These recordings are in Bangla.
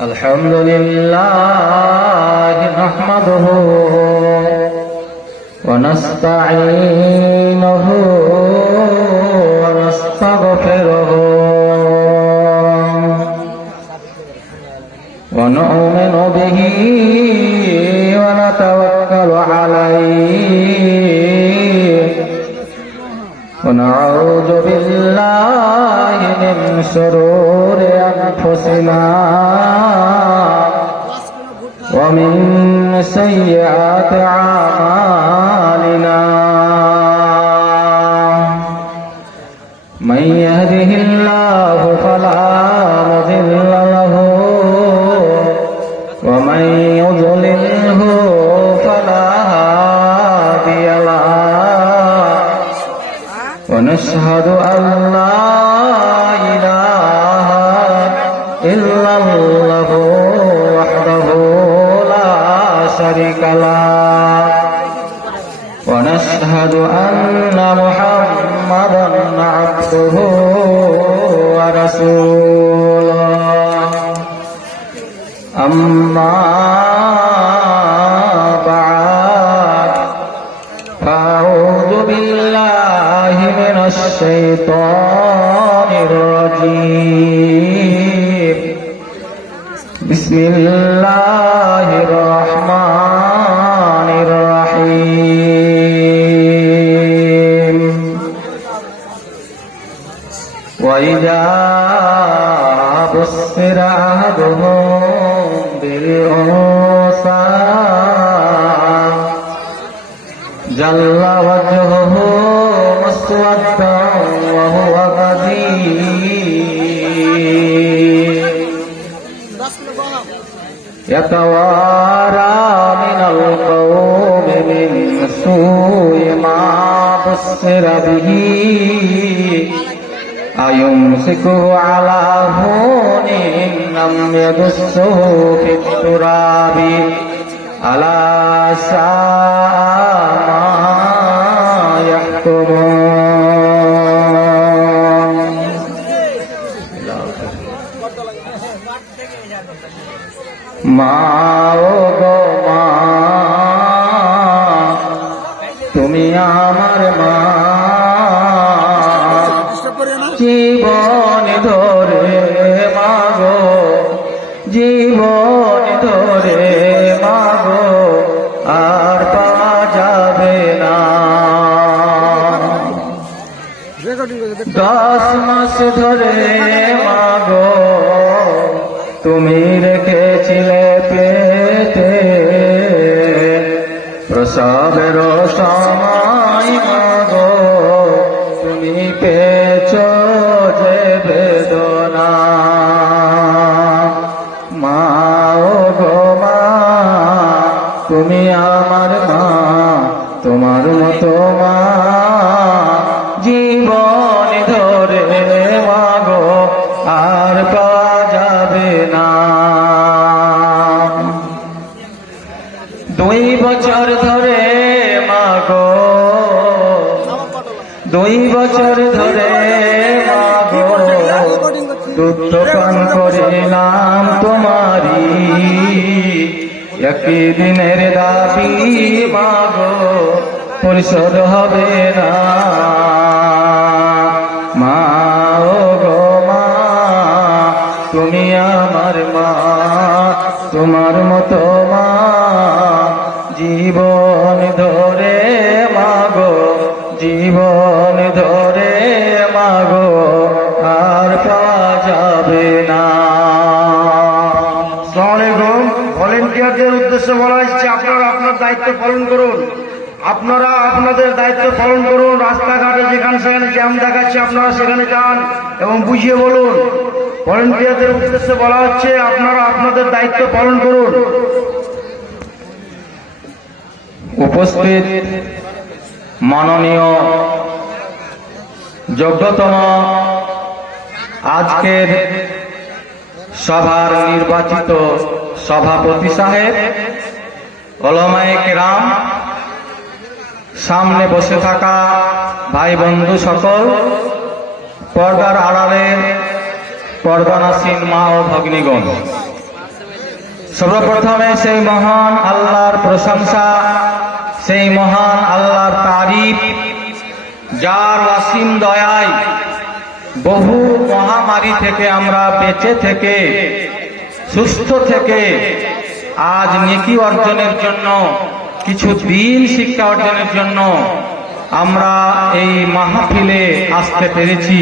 الحمد لله نحمده ونستعينه ونستغفره ونؤمن به ونتوكل عليه ونعوذ بالله من شرور أنفسنا ومن سيئات أعمالنا من يهده الله فلا مضل له ومن يضلله فلا هادي له ونشهد أن لا إله إلا الله وحده لا شريك له ونشهد أن محمدا عبده ورسوله أما بعد فأعوذ بالله من الشيطان الرجيم بسم الله الرحمن الرحيم وإذا بشر أحدهم بالأنثى ظل وجهه مسودا وهو كظيم يتوارى من القوم من سوء ما بشر به أيمسكه على هون لم يدسه في التراب ألا ساء ما يحكمون মা ও গো মা তুমি আমার মা জীবন ধরে মাগো জীবন ধরে মাগো আর পাওয়া যাবে না 10 মাস ধরে মাগো তুমি রেখেছিলে পেটে প্রসবের সময় মাগো তুমি পেয়েছো যে বেদনা মা ও গো মা তুমি আমার মা তোমার মতো মা জীবন ধরে মাগো আর পাওয়া যাবে না 2 বছর ধরে মাগো 2 বছর ধরে মাগো দুধ পান করিলাম তোমারি একই দিনের দাবি মাগো পরিশোধ হবে না মা ও গো মা তুমি আমার মা তোমার মতো মা জীবন ধরে মাগো জীবন ধরে মাগো আর পাওয়া যাবে না। আসসালামু আলাইকুম। ভলেন্টিয়ারদের উদ্দেশ্যে বলা হচ্ছে আপনারা আপনার দায়িত্ব পালন করুন, আপনারা আপনাদের দায়িত্ব পালন করুন। রাস্তাঘাটে যেখানে সেখানে জ্যাম দেখাচ্ছে আপনারা সেখানে যান এবং বুঝিয়ে বলুন। ভলেন্টিয়ারদের উদ্দেশ্যে বলা হচ্ছে আপনারা আপনাদের দায়িত্ব পালন করুন। উপস্থিত মাননীয় যোগ্যতম আজকের সভার নির্বাচিত সভাপতি সাহেব, ওলামায়ে কেরাম, সামনে বসে থাকা ভাই বন্ধু সকল, পর্দার আড়ালে পর্দানাসীন মা ও ভগ্নীগণ, সর্বপ্রথমে সেই মহান আল্লাহর প্রশংসা, সেই মহান আল্লাহর তারিফ, যার অসীম দয়ায় বহু মহামারী থেকে আমরা বেঁচে থেকে, সুস্থ থেকে আজ নেকি অর্জনের জন্য, কিছু দিন শিক্ষা অর্জনের জন্য আমরা এই মাহফিলে আসতে পেরেছি।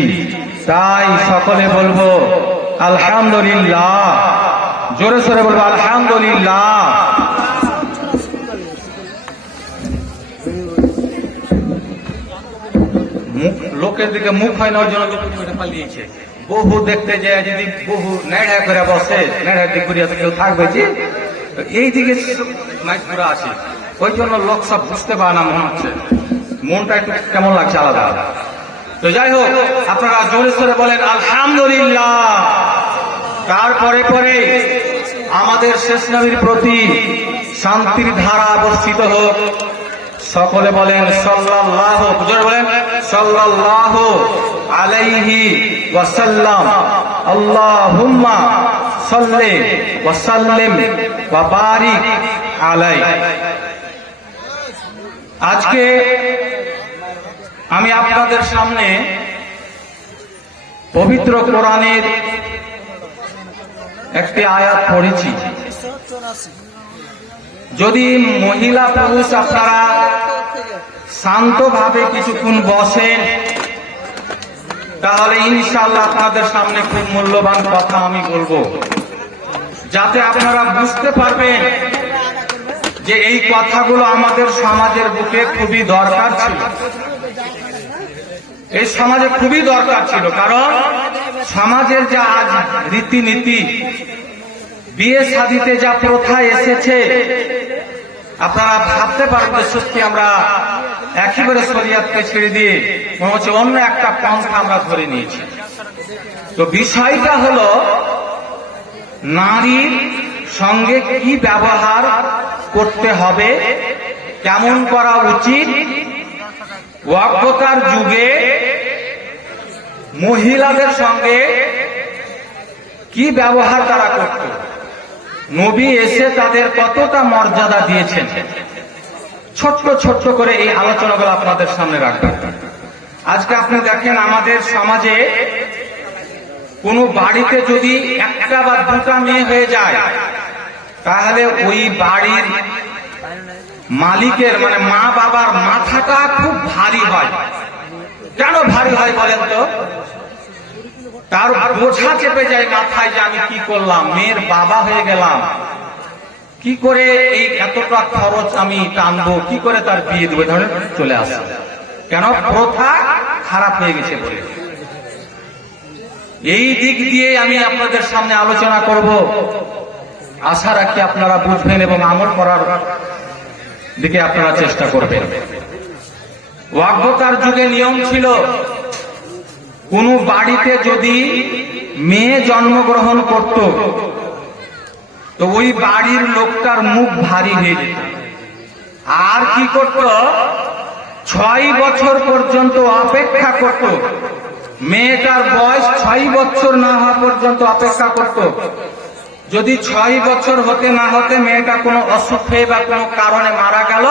তাই সকলে বলবো আলহামদুলিল্লাহ, জোরে সোরে বলবো আলহামদুলিল্লাহ। লোকের দিকে মুখ হয় না, ওর জন্য পালিয়েছে। বহু দেখতে যায়, যদি বহু নেড়া করে বসে, নেড়ার দিক করিয়া তো কেউ থাকবে যে এই দিকে মাইক পুরা আছে, ওই জন্য লোক সব বুঝতে পারে না, মনে হচ্ছে মনটা একটু কেমন লাগছে আলাদা আলাদা। তো যাই হোক, আপনারা জোরে সোরে বলেন আলহামদুলিল্লাহ। তারপরে পরে আমাদের শেষ নবীর প্রতি শান্তির ধারা বর্ষিত হোক। সকলে বলেন সাল্লাল্লাহু, জোরে বলেন সাল্লাল্লাহু আলাইহি ওয়াসাল্লাম। আল্লাহুম্মা সাল্লি ওয়া সাল্লিম ওয়া বারিক আলাইহি। আজকে আমি আপনাদের সামনে পবিত্র কোরআনের একটি আয়াত পড়েছি। যদি মহিলা পুরুষ আপনারা শান্তভাবে কিছুক্ষণ বসেন, তাহলে ইনশাআল্লাহ আপনাদের সামনে খুব মূল্যবান কথা আমি বলবো, যাতে আপনারা বুঝতে পারবেন যে এই কথাগুলো আমাদের সমাজের বুকে খুবই দরকার ছিল। এই সমাজে খুবই দরকার ছিল, কারণ সমাজের যা আজ রীতিনীতি, বিয়ে শাদিতে যা প্রথা এসেছে, আপনারা ভাবতে পারবেন যে সত্যি আমরা একেবারে শরিয়াতকে ছেড়ে দিয়ে মনে হচ্ছে অন্য একটা পন্থা আমরা ধরে নিয়েছি। তো বিষয়টা হলো নারীর সঙ্গে কি ব্যবহার করতে হবে, কেমন করা উচিত। অজ্ঞতার যুগে মহিলাদের সঙ্গে কি ব্যবহার তারা করত, নবী এসে তাদের কতটা মর্যাদা দিয়েছেন, ছোট্ট ছোট্ট করে এই আলোচনাগুলো আপনাদের সামনে রাখবেন। আজকে আপনি দেখেন আমাদের সমাজে কোনো বাড়িতে যদি একটা বা দুটা মেয়ে হয়ে যায়, তাহলে ওই বাড়ির মালিকের মানে মা বাবার মাথাটা খুব ভারী হয়। কেন ভারী হয় বলেন তো? তার বোঝা চেপে যায় মাথায় যে আমি কি করলাম, মেয়ের বাবা হয়ে গেলাম, কি করে এই এতটা খরচ আমি টানবো, কি করে তার বিয়ে দেবো, ধরেন চলে আসে। কেন? প্রথা খারাপ হয়ে গেছে বলে। এই দিক দিয়ে আমি আপনাদের সামনে আলোচনা করব, আশা রাখি আপনারা বুঝবেন এবং আমল করার দিকে আপনারা চেষ্টা করবেন। অজ্ঞতার যুগে নিয়ম ছিল, কোন বাড়িতে যদি মেয়ে জন্মগ্রহণ করত, তো ওই বাড়ির লোকটার মুখ ভারী হয়ে যেত। আর কি করত? 6 বছর পর্যন্ত অপেক্ষা করত, মেয়েটার বয়স 6 বছর না হওয়া পর্যন্ত অপেক্ষা করত। যদি 6 বছর হতে না হতে মেয়েটা কোনো অসুখে বা কোনো কারণে মারা গেল,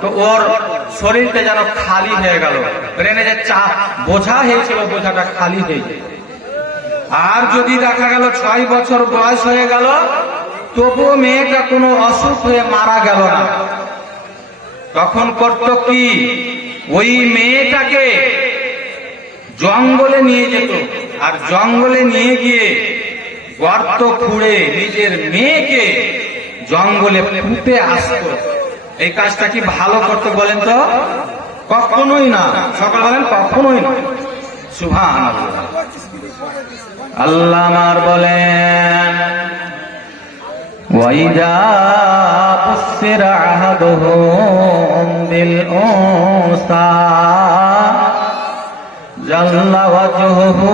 তো ওর শরীরটা যেন খালি হয়ে গেল, ব্রেনে যে বোঝা হয়েছিল বোঝাটা খালি হয়ে যায়। আর যদি দেখা গেল 6 বছর বয়স হয়ে গেল, তবুও মেয়েটা কোনো অসুখ হয়ে মারা গেল না, তখন করত কি? ওই মেয়েটাকে জঙ্গলে নিয়ে যেত, আর জঙ্গলে নিয়ে গিয়ে গর্ত খুঁড়ে নিজের মেয়েকে জঙ্গলে পুঁতে আসত। এই কাজটা কি ভালো করতে বলেন তো? কখনোই না। সকল বলেন কখনোই না। সুবহানাল্লাহ। আল্লাহ আমার বলেন, ওয়াইদা বুসিরা আহাদুহুম বিল উনসা জাল্লা ওয়াজহুহু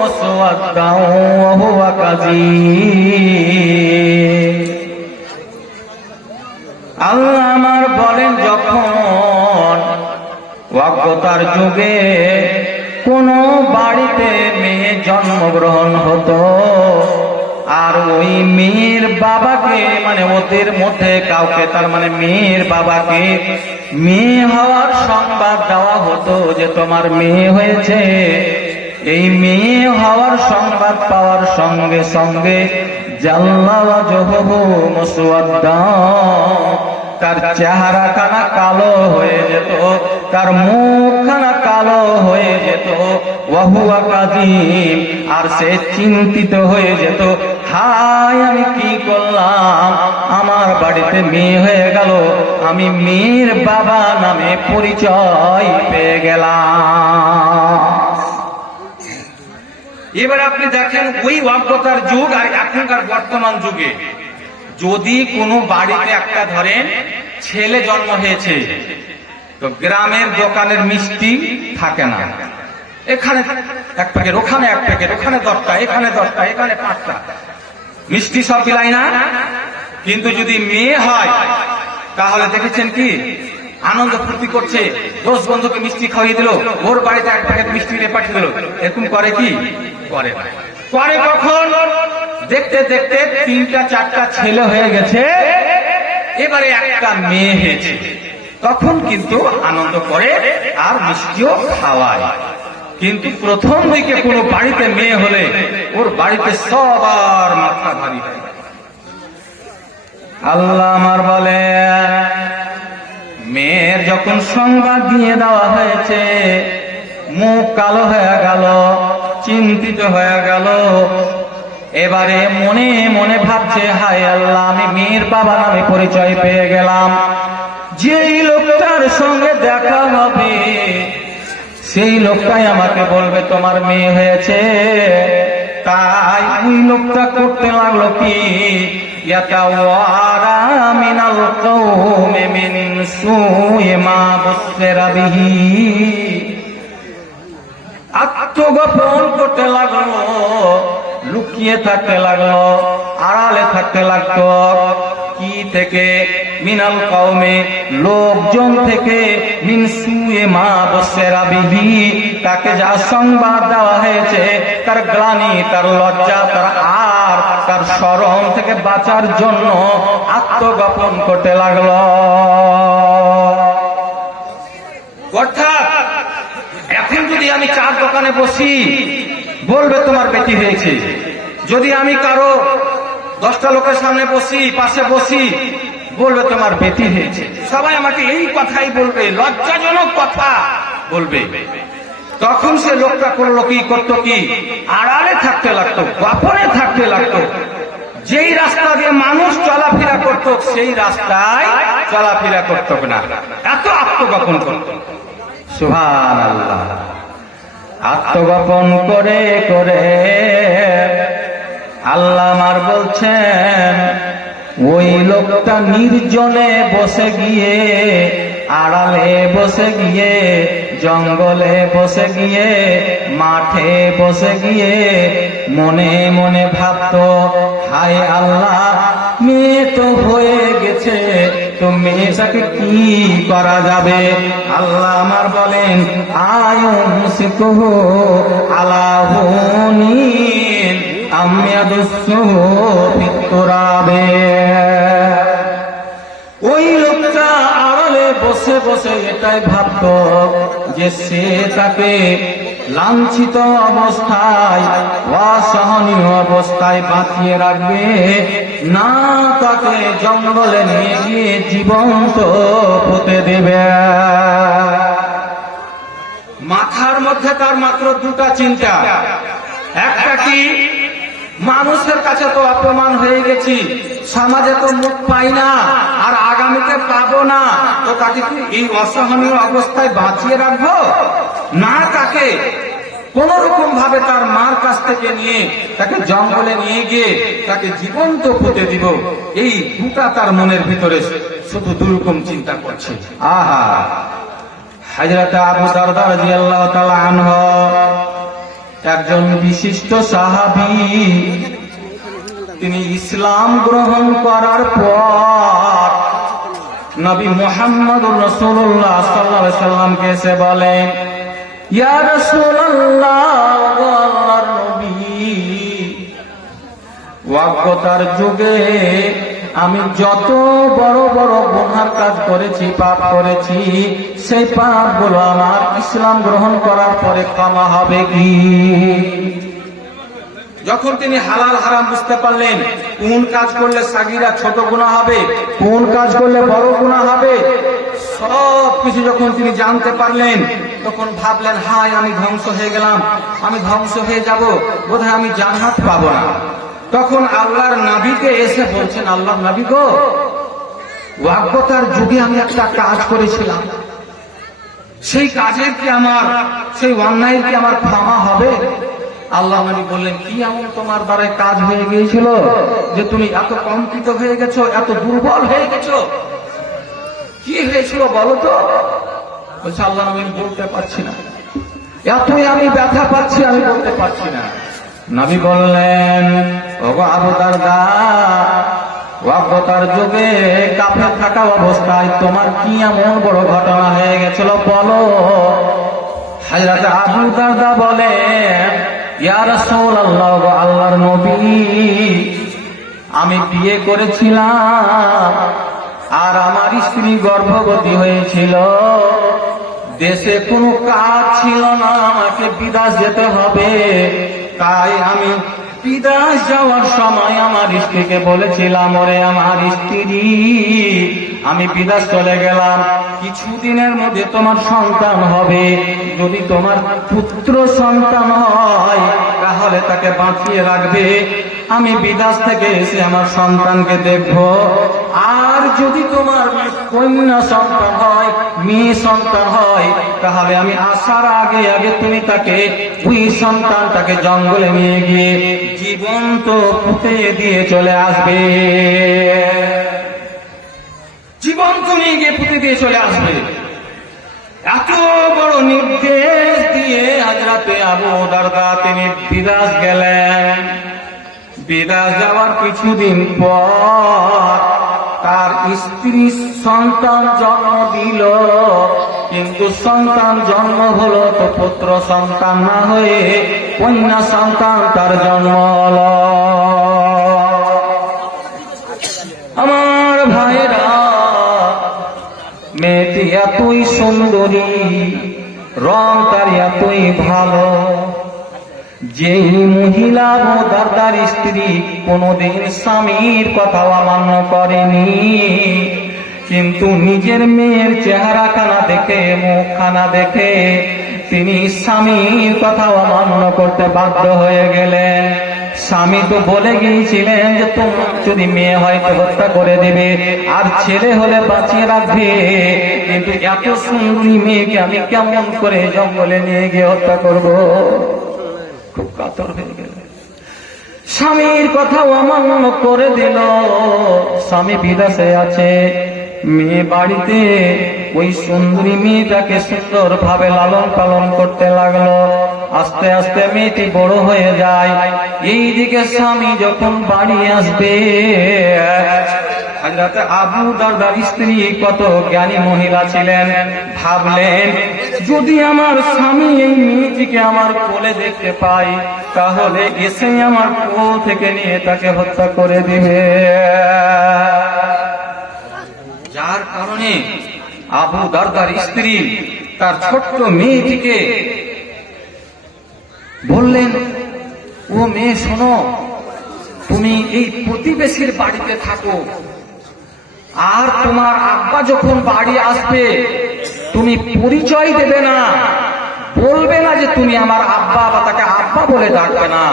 মুসওয়াদ্দান ওয়া হুয়া কাযীম। আল্লাহ আমার বলেন, যখন অজ্ঞতার যুগে কোন বাড়িতে মেয়ে জন্মগ্রহণ হতো, আর ওই মেয়ের বাবাকে মানে ওদের মধ্যে কাউকে তার মানে মেয়ের বাবাকে মেয়ে হওয়ার সংবাদ দেওয়া হতো যে তোমার মেয়ে হয়েছে। এই মেয়ে হওয়ার সংবাদ পাওয়ার সঙ্গে সঙ্গে জাল্লা ওয়াজহুহু মুসওয়াদ্দা, তার চেহারা খানা কালো হয়ে যেত, তার মুখ খানা কালো হয়ে যেত। ওয়াহুয়া কাযীম, আর সে চিন্তিত হয়ে যেত, হায় আমি কি করলাম, আমার বাড়িতে মেয়ে হয়ে গেল, আমি মেয়ের বাবা নামে পরিচয় পেয়ে গেলাম। এবার আপনি দেখেন ওই অজ্ঞতার যুগ আর এখনকার বর্তমান যুগে যদি কোনো বাড়িতে একটা ধরেন ছেলে জন্ম হয়েছে, তো গ্রামের দোকানের মিষ্টি থাকে না, এখানে এক প্যাকেট, ওখানে এক প্যাকেট, ওখানে 10টা, এখানে 10টা, এখানে 5টা মিষ্টি সব বিলায় না। কিন্তু যদি মেয়ে হয় তাহলে দেখেছেন কি আনন্দ ফুর্তি করছে, 10 বন্ধুকে মিষ্টি খাইয়ে দিল, ওর বাড়িতে এক প্যাকেট মিষ্টি দিয়ে পাঠিয়ে দিল। এরকম করে কি করে না। করে কখন? দেখতে দেখতে 3টা 4টা ছেলে হয়ে গেছে, এবারে একটা মেয়ে হয়েছে, তখন কিন্তু আনন্দ করে আর মিষ্টিও খাওয়ায়। কিন্তু প্রথম দিকে কোনো বাড়িতে মেয়ে হলে ওর বাড়িতে সবার মাথা ভারী হয়। আল্লাহ আমার বলে মেয়ের যখন সংবাদ দিয়ে দেওয়া হয়েছে, মুখ কালো হয়ে গেল, চিন্তিত হয়ে গেল, এবারে মনে মনে ভাবছে হায় আল্লাহ আমি মেয়ের বাবা নামে পরিচয় পেয়ে গেলাম। যেই লোকটার সঙ্গে দেখা হবে সেই লোকটাই আমাকে বলবে তোমার মেয়ে হয়েছে। তাই ওই লোকটা করতে লাগলো কি, ইয়াতাওয়ারা মিনাল কওমি মিন সুই মা বুসিরা বিহি, আত্মগোপন করতে লাগলো, লুকিয়ে থাকতে লাগলো, আড়ালে থাকতে লাগতো। কি থেকে? মিনাল কওমে, লোকজন থেকে, মিন সুয়ে মা বুসিরা বিহি, তাকে যা সংবাদ দেওয়া হয়েছে তার গ্লানি, তার লজ্জা, তার আর তার শরম থেকে বাঁচার জন্য আত্মগোপন করতে লাগলো। অর্থাৎ এখন যদি আমি চার দোকানে বসি বলবে তোমার বেটি হয়েছে, যদি আমি কারো 10টা লোকের সামনে বসি, পাশে বসি, বলবে তোমার বেটি হয়েছে, সবাই আমাকে এই কথাই বলবে, লজ্জাজনক কথা বলবে। তখন সে লোকটা করলো কি, করতো কি, আড়ালে থাকতে লাগতো, গোপনে থাকতে লাগতো। যেই রাস্তা দিয়ে মানুষ চলাফেরা করত সেই রাস্তায় চলাফেরা করত না, এত আত্মগোপন করত। সুবহানাল্লাহ। আত্মগোপন করে করে আল্লাহ আমার বলছেন ওই লোকটা নির্জনে বসে গিয়ে, আড়ালে বসে গিয়ে, জঙ্গলে বসে গিয়ে, মাঠে বসে গিয়ে মনে মনে ভাবতো হায় আল্লাহ মেয়ে তো হয়ে গেছে, তো মেয়েটাকে কি করা যাবে? আল্লাহ আমার বলেন আয়ুমসিকুহু আলা হুনিন আম ইয়াদুসসুহু ফিত-তুরাবে। ওই লোকটা আড়ালে বসে বসে এটাই ভাবতো যে সে তাকে লাঞ্ছিত অবস্থায়, অসহনীয় অবস্থায় বাঁচিয়ে রাখবে, না তাকে জঙ্গলে নিয়ে গিয়ে জীবন্ত পুঁতে দেবে। মাথার মধ্যে তার মাত্র 2টা চিন্তা। একটা কি, মানুষের কাছে তো অপমান হয়ে গেছি, সমাজে তো মুখ পাই না, আর আগামীতে পাবো না, তো তাকে কি এই অসহনীয় অবস্থায় বাঁচিয়ে রাখবো, না তাকে কোন রকম ভাবে তার মার কাছ থেকে নিয়ে তাকে জঙ্গলে নিয়ে গিয়ে তাকে জীবন্ত পুঁতে দিব। এই 2টা তার মনের ভিতরে শুধু দুরকম চিন্তা করছে। আহা, হযরত আবু দারদা রাদিয়াল্লাহু তাআলা আনহু একজন বিশিষ্ট সাহাবী, তিনি ইসলাম গ্রহণ করার পর নবী মুহাম্মদুর রাসূলুল্লাহ সাল্লাল্লাহু আলাইহি সাল্লামকে এসে বলেন, ইয়া রাসূলুল্লাহ, ও আল্লাহর আগতার যুগে আমি যত বড় বড় গুনার কাজ করেছি, পাপ করেছি, সেই পাপগুলো আমার ইসলাম গ্রহণ করার পরে ক্ষমা হবে কি? যখন তিনি হালাল হারাম বুঝতে পারলেন, কোন কাজ করলে সাগীরা ছোট গুনাহ হবে, কোন কাজ করলে বড় গুনাহ হবে, সব কিছু যখন তিনি জানতে পারলেন, তখন ভাবলেন, হায় আমি ধ্বংস হয়ে গেলাম, আমি ধ্বংস হয়ে যাব, বোধহয় আমি জান্নাত পাবো না। তখন আল্লাহর নবীকে এসে বলছেন, আল্লাহর নবী গো, ওয়াক্যতার যুগে আমি একটা কাজ করেছিলাম, সেই কাজের কি আমার, সেই অন্যায়ের কি আমার ক্ষমা হবে? আল্লাহ নবী বললেন, কি এমন তোমার দ্বারাই কাজ হয়ে গিয়েছিল যে তুমি এত কম্পিত হয়ে গেছো, এত দুর্বল হয়ে গেছো? কি হয়েছিল বলো তো? বলছে, আল্লাহ নবী বলতে পারছি না, এতই আমি ব্যথা পাচ্ছি, আমি বলতে পারছি না। নবী বললেন, ওগো আবু দারদা, ওয়াক্যতার যুগে কাফের থাকা অবস্থায় তোমার কি এমন বড় ঘটনা হয়ে গেছিল বলো? হযরত আবু দারদা বলেন, ইয়া রাসূলুল্লাহ, গো আল্লাহর নবী, আমি বিয়ে করেছিলাম আর আমার স্ত্রী গর্ভবতী হয়েছিল, দেশে কোনো কাজ ছিল না, আমাকে বিদেশ যেতে হবে, তাই আমি বিদেশ যাওয়ার সময় আমার স্ত্রীকে বলেছিলাম, ওরে আমার স্ত্রী, আমি বিদেশ চলে গেলাম, কিছুদিনের মধ্যে তোমার সন্তান হবে, যদি তোমার পুত্র সন্তান হয় তাহলে তাকে বাঁচিয়ে রাখবে, আমি বিদেশ থেকে এসে আমার সন্তানকে দেখব, আর যদি তোমার কন্যা সন্তান হয়, মেয়ে সন্তান হয়, তাহলে আমি আসার আগে আগে তুমি তাকে, ওই সন্তানটাকে জঙ্গলে নিয়ে গিয়ে জীবন্ত পুঁতে দিয়ে চলে আসবে, জীবন্ত নিয়ে গিয়ে পুঁতে দিয়ে চলে আসবে। এত বড় নির্দেশ দিয়ে হযরতে আবু দারদা তিনি বিদেশ গেলেন। বিদেশ যাওয়ার কিছুদিন পর তার স্ত্রী সন্তান জন্ম দিল, কিন্তু সন্তান জন্ম হলো তো পুত্র সন্তান না হয়ে কন্যা সন্তান তার জন্ম হলো। আমার ভাইরা, মেয়েটি এতই সুন্দরী, রং তার এতই ভালো, যেই মহিলা আবু দারদার স্ত্রী কোনদিন স্বামীর কথাও অমান্য করেনি, কিন্তু নিজের মেয়ের চেহারা খানা দেখে, মুখ খানা দেখে তিনি স্বামীর কথাও অমান্য করতে বাধ্য হয়ে গেলেন। স্বামী তো বলে গিয়েছিলেন যে তোমার যদি মেয়ে হয় তো হত্যা করে দেবে, আর ছেলে হলে বাঁচিয়ে রাখবে, কিন্তু এত সুন্দরী মেয়েকে আমি কেমন করে জঙ্গলে নিয়ে গিয়ে হত্যা করব? খুব কাতর হয়ে গেল, স্বামীর কথা অমান্য করে দিল। স্বামী বিদেশে আছে, মেয়ে বাড়িতে ওই সুন্দরী মেয়েটাকে সুন্দর ভাবে লালন পালন করতে লাগলো। আস্তে আস্তে মেয়েটি বড় হয়ে যায়। এইদিকে স্বামী যখন বাড়ি আসবে, হযরত আবু দারদার স্ত্রী কত জ্ঞানী মহিলা ছিলেন, ভাবলেন যদি আমার স্বামী এই মেয়েটিকে আমার কোলে দেখতে পাই, তাহলে এসে আমার কোল থেকে নিয়ে তাকে হত্যা করে দিবে। যার কারণে আবু দারদার স্ত্রী তার ছোট্ট মেয়েটিকে বললেন, ও মেয়ে শোনো, তুমি এই প্রতিবেশীর বাড়িতে থাকো, আর তোমার আব্বা যখন বাড়ি আসবে তুমি পরিচয় দেবে না, বলবে না যে তুমি আমার আব্বা, বা তাকে আব্বা বলে ডাকবে না।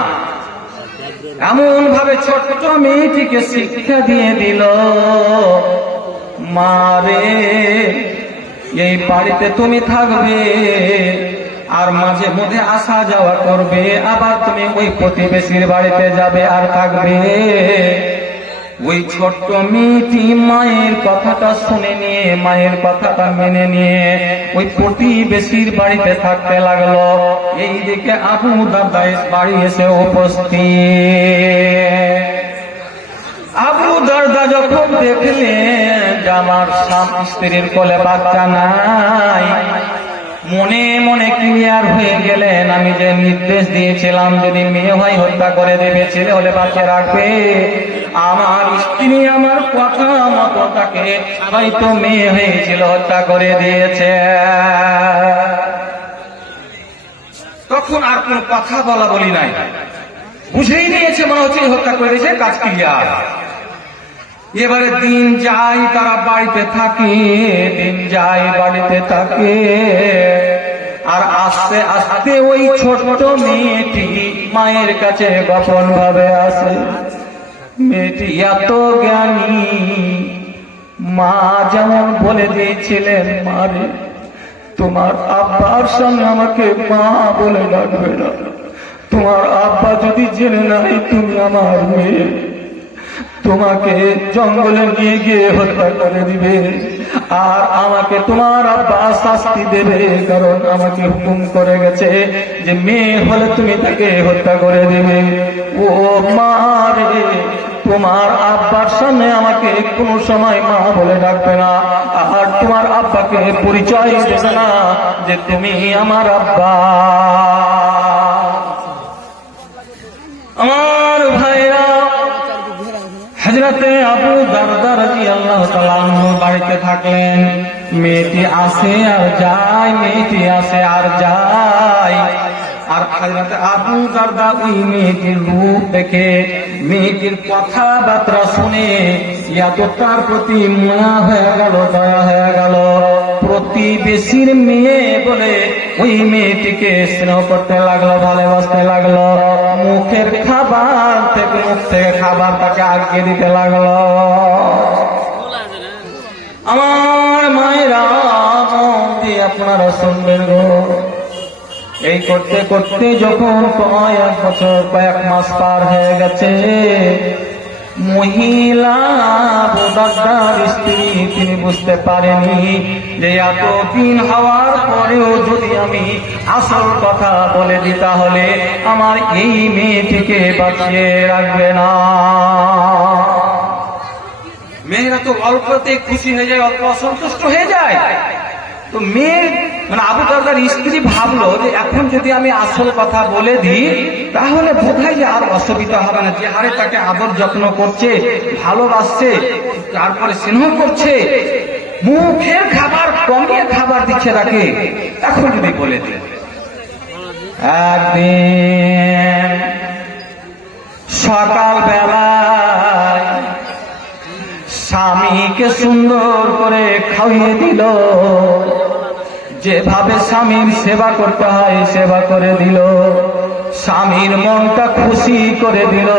এমন ভাবে ছোট্ট মেয়েটিকে শিক্ষা দিয়ে দিল, মারে এই বাড়িতে তুমি থাকবে, আর মাঝে মধ্যে আসা যাওয়া করবে, আবার তুমি ওই প্রতিবেশীর বাড়িতে যাবে আর থাকবে। ওই ছোট্ট মেয়েটি মায়ের কথাটা শুনে নিয়ে, মায়ের কথাটা মেনে নিয়ে ওই প্রতিবেশীর বাড়িতে থাকতে লাগলো। এইদিকে আবু দারদা বাড়ি এসে উপস্থিত। আবু দারদা যখন দেখলেন যে আমার স্বামী স্ত্রীর কোলে বাচ্চা নাই, মনে মনে ক্লিয়ার হয়ে গেলেন, আমি যে নির্দেশ দিয়েছিলাম যদি মেয়ে হয় হত্যা করে দেবে, ছেলে হলে বাঁচিয়ে রাখবে, আমার স্ত্রী আমার কথা মতো তাকে হয়তো মেয়ে হয়েছিল হত্যা করে দিয়েছে। তখন আর কোন কথা বলা বলি নাই, বুঝেই নিয়েছে মনে হচ্ছে হত্যা করে দিয়েছে, কাজ ক্লিয়ার। এবারে দিন যায়, তারা বাড়িতে থাকে, দিন যায় বাড়িতে থাকে, আর আস্তে আস্তে ওই ছোট মেয়েটি মায়ের কাছে গোপন ভাবে আসে। মেয়েটি এত জ্ঞানী, মা যেমন বলে দিয়েছিলেন, মারে তোমার আব্বার সামনে আমাকে মা বলে ডাকবে না, তোমার আব্বা যদি জেনে নাই তুমি আমার মেয়ে, তোমাকে জঙ্গলে নিয়ে গিয়ে হত্যা করে দিবে, আর আমাকে তোমার আব্বা শাস্তি দেবে, কারণ আমাকে হুকুম করে গেছে যে মেয়ে হলে তুমি তাকে হত্যা করে দিবে। ও মা রে, তোমার আব্বার সামনে আমাকে কোনো সময় মা বলে ডাকবে না, আর তোমার আব্বাকে পরিচয় দেবে না যে তুমি আমার আব্বা। আমার ভাইরা, হযরতে আবু দারদা রাদিয়াল্লাহু তাআলা আনহু বাড়িতে থাকলেন। মেয়েটি আসে আর যায়, মেয়েটি আসে আর যায়, আর হযরতে আবু দারদা ওই মেয়েটির রূপ দেখে, মেয়েটির কথাবার্তা শুনে এত তার প্রতি মায়া হয়ে গেল, দয়া হয়ে গেল। প্রতিবেশীর মেয়ে বলে ওই মেয়েটিকে স্নেহ করতে লাগলো, ভালোবাসতে লাগলো, মুখের খাবার থেকে মুখ থেকে খাবার তাকে আগিয়ে দিতে লাগলো। আমার মায়েরা মন দিয়ে আপনারা শুনবেন গো। এই করতে করতে যখন কয়েক বছর কয়েক মাস পার হয়ে গেছে, মহিলা বোদার স্ত্রী তিনি বুঝতে পারেনি যে এতদিন হওয়ার পরেও যদি আমি আসল কথা বলে দিই তাহলে আমার এই মেয়েটিকে বাঁচিয়ে রাখবে না। মেয়েরা তো অল্পতে খুশি হয়ে যায়, অল্প অসন্তুষ্ট হয়ে যায়। তো মেয়ে মানে আবু দারদার স্ত্রী ভাবলো যে এখন যদি আমি আসল কথা বলে দিই তাহলে বোধহয় যে আর অসুবিধা হবে না, যে হারে তাকে আদর যত্ন করছে, ভালোবাসছে, তারপরে স্নেহ করছে, মুখের খাবার কমিয়ে খাবার দিচ্ছে তাকে, এখন যদি বলে দিই। একদিন সকাল বেলায় স্বামীকে সুন্দর করে খাইয়ে দিল, যেভাবে স্বামীর সেবা করতে হয় সেবা করে দিল, স্বামীর মনটা খুশি করে দিল।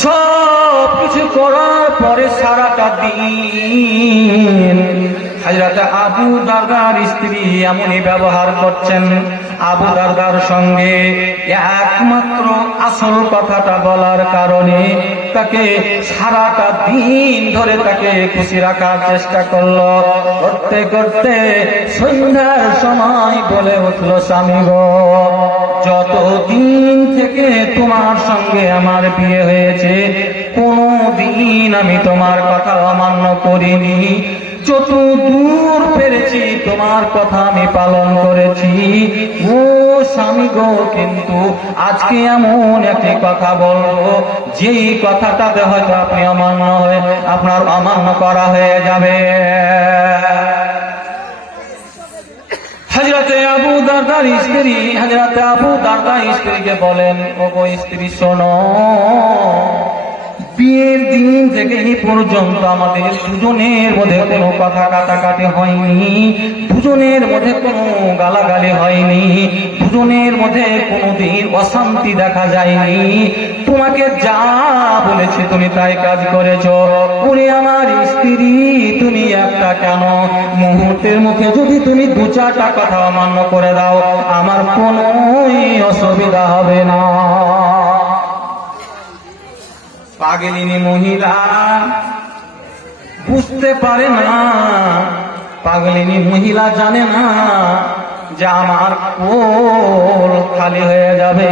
সব কিছু করার পরে সারাটা দিন হযরত আবু দারদার স্ত্রী এমনই ব্যবহার করছেন আবু দারদার সঙ্গে। একমাত্র আসল কথাটা বলার কারণে তাকে সারাটা দিন ধরে তাকে খুশি রাখার চেষ্টা করলো। করতে করতে সন্ধ্যার সময় বলে উঠল, স্বামী গো, যতদিন থেকে তোমার সঙ্গে আমার বিয়ে হয়েছে কোনদিন আমি তোমার কথা অমান্য করিনি, যত দূর পেরেছি তোমার কথা আমি পালন করেছি। ও স্বামী গো, কিন্তু আজকে এমন একটি কথা বলবো যেই কথাটাতে হয়তো আপনি অমান্য হয়ে আপনার অমান্য করা হয়ে যাবে। হযরতে আবু দারদার স্ত্রী হযরতে আবু দারদার স্ত্রীকে বলেন, ও গো স্ত্রী শোনো, বিয়ের দিন থেকে এই পর্যন্ত আমাদের দুজনের মধ্যে কোনো কথা কাটাকাটি হয়নি, দুজনের মধ্যে কোনো গালাগালি হয়নি, দুজনের মধ্যে কোনোদিন অশান্তি দেখা যায়নি। তোমাকে যা বলেছে তুমি তাই কাজ করেছো। ওরে আমার স্ত্রী, তুমি একটা কেন মুহূর্তের মুখে যদি তুমি দু চারটা কথা অমান্য করে দাও আমার কোনোই অসুবিধা হবে না। পাগলিনী মহিলা বুঝতে পারে না, পাগলিনী মহিলা জানে না যে আমার কোল খালি হয়ে যাবে।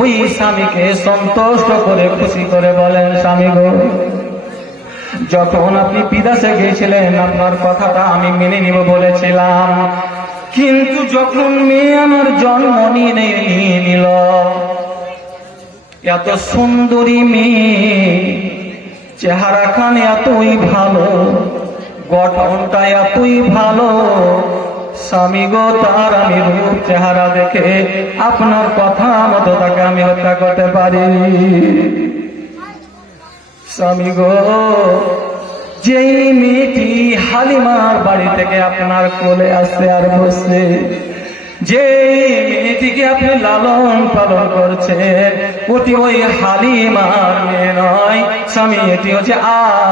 ওই স্বামীকে সন্তুষ্ট করে খুশি করে বলেন, স্বামী গো, যখন আপনি বিদেশে গিয়েছিলেন আপনার কথাটা আমি মেনে নিব বলেছিলাম, কিন্তু যখন মেয়ে আমার জন্ম নিল, এত সুন্দরী মেয়ে, চেহারাখান এতই ভালো, গঠনটা এতই ভালো, স্বামী গো তার আমি রূপ চেহারা দেখে আপনার কথা মতো তাকে আমি হত্যা করতে পারি। স্বামী গো, যেই মেয়েটি হালিমার বাড়ি থেকে আপনার কোলে আসছে আর বসছে, যে মেয়েটিকে আপনি লালন পালন করছে, ওটি ওই হালিমার মেয়ে নয় স্বামী, এটি হচ্ছে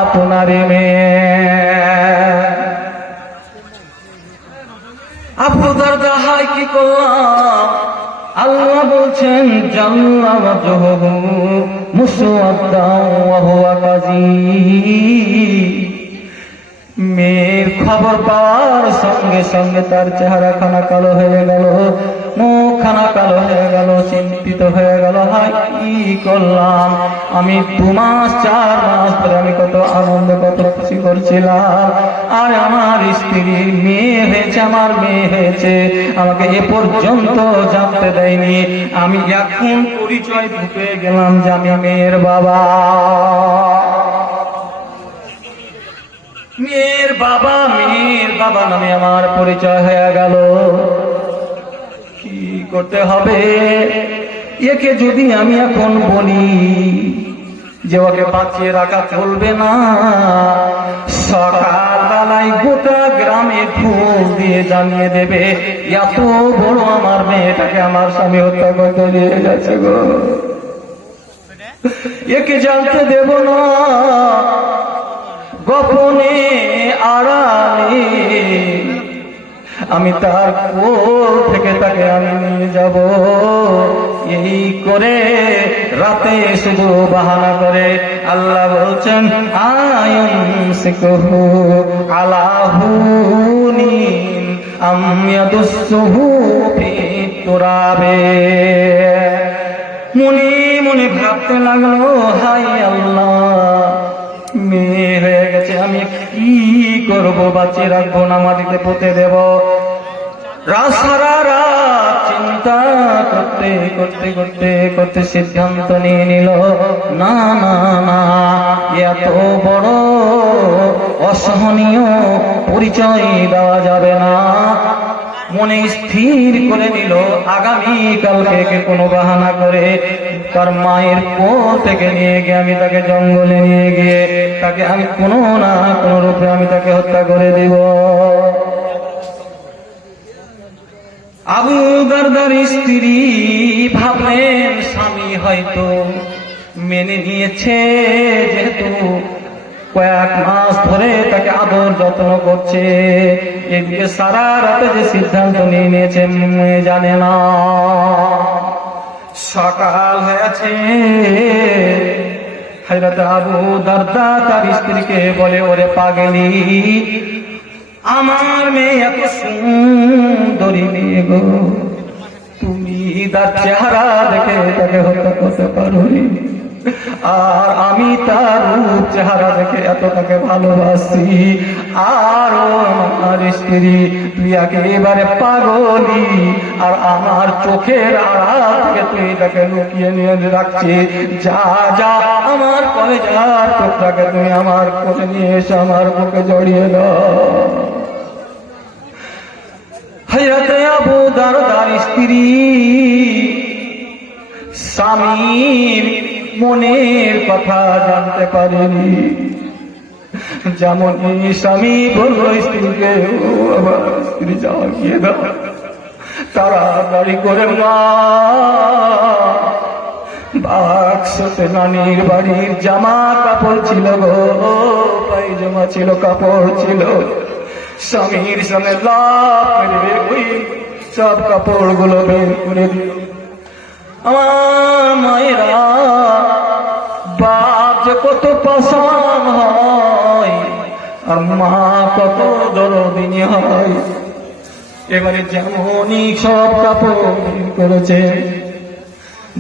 আপনারই মেয়ে। আবু দারদা হায় কি করলাম, আল্লাহ বলছেন জাল্লা ওয়াজহুহু মুসওয়াদ্দান ওয়া হুয়া কাযীব। মেয়ের খবর পাওয়ার সঙ্গে সঙ্গে তার চেহারা খানা কালো হয়ে গেল, মুখ খানা কালো হয়ে গেল, চিন্তিত হয়ে গেল, হায় কি করলাম আমি, 2 মাস 4 মাস ধরে আমি কত আনন্দ কত খুশি করছিলাম, আর আমার স্ত্রী মেয়ে হয়েছে, আমার মেয়ে হয়েছে, আমাকে এ পর্যন্ত জানতে দেয়নি, আমি এখন পরিচয় ঢুকে গেলাম যে আমি মেয়ের বাবা। মেয়ের বাবা নামে আমার পরিচয় হয়ে গেল। কি করতে হবে? একে যদি আমি এখন বলি যে ওকে বাঁচিয়ে রাখা চলবে না, সকালবেলায় গোটা গ্রামে ঢোল দিয়ে জানিয়ে দেবে এত বড় আমার মেয়েটাকে আমার স্বামী হত্যা করতে নিয়ে গেছে গো, একে জানতে দেব না, গোপনে আড়ালে আমি তার কোল থেকে তাকে আমি নিয়ে যাব। এই করে রাতে শুধু বাহানা করে আল্লাহ বলছেন আয়ুমসিকুহু আলা হুনিন আম ইয়াদুসসুহু ফি তুরাবে। মনে মনে ভাবতে লাগলো, হায় আল্লাহ, মেয়ে হয়ে গেছে, আমি কি করব, বাঁচিয়ে রাখবো না মাটিতে পুঁতে দেব। সারা রাত চিন্তা করতে করতে করতে করতে সিদ্ধান্ত নিয়ে নিল, না না না, এত বড় অসহনীয় পরিচয় দেওয়া যাবে না। মনে স্থির করে নিল আগামী কালকে কোনো বাহানা করে তার মায়ের কোল থেকে নিয়ে গিয়ে আমি তাকে জঙ্গলে নিয়ে গিয়ে তাকে আমি কোনো না কোনো রূপে আমি তাকে হত্যা করে দিব। আবু দারদার স্ত্রী ভাবলেন স্বামী হয়তো মেনে নিয়েছে, যেহেতু কয়েক মাস ধরে তাকে আদর যত্ন করছে, এদিকে সারা রাতে যে সিদ্ধান্ত নিয়ে নিয়েছে মেয়ে জানে না। সকাল হয়েছে, হযরত আবু দারদা তার স্ত্রীকে বলে, ওরে পাগলি, আমার মেয়ে এত সুন্দরী মেয়ে গো, তুমি তার চেহারা দেখে তাকে হত্যা করতে পারোনি, আর আমি তার রূপ চেহারা দেখে এত তাকে ভালোবাসি, আর আমার স্ত্রী তুই একেবারে পাগলি, আর আমার চোখের আড়াল থেকে তুই তাকে লুকিয়ে নিয়ে রাখছিস, যা যা আমার কলেজার চোখটাকে তুমি আমার কোলে নিয়ে এসে আমার বুকে জড়িয়ে দাও। হযরত আবু দারদার স্ত্রী স্বামীর মনের কথা জানতে পারেনি, যেমন স্বামী বলল স্ত্রীকে, ও আমার স্ত্রী যাওয়া গিয়ে দাও, তাড়াতাড়ি করে মা বাক্সতে নানির বাড়ির জামা কাপড় ছিল গো, পায়জামা ছিল, কাপড় ছিল, স্বামীর সামনে লাফ মেরে ওই সব কাপড়গুলো বের করে দিল। আমার মায়েরা, বাপ যে কত পাষাণ হয় আর মা কত দরদিনী হয়, এবারে যেমনই সব কাপড় বের করেছে,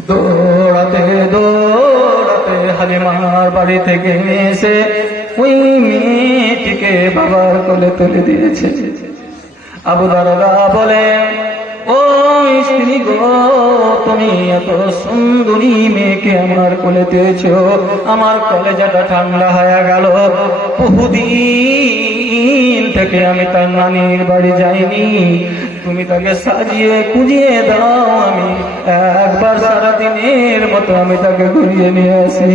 দৌড়াতে দৌড়াতে হালিমার বাড়ি থেকে এসে ওই মেয়েটিকে বাবার কোলে তুলে দিয়েছে। আবু দারদা বলে, ও স্ত্রী গো, তুমি এত সুন্দরী মেয়েকে আমার কোলে দিয়েছো, আমার কলেজাটা ঠান্ডা হয়ে গেল। বহুদিন থেকে আমি তার নানির বাড়ি যাইনি, তুমি তাকে সাজিয়ে কুজিয়ে দাও, আমি একবার সারাদিনের মতো আমি তাকে ঘুরিয়ে নিয়ে আসি।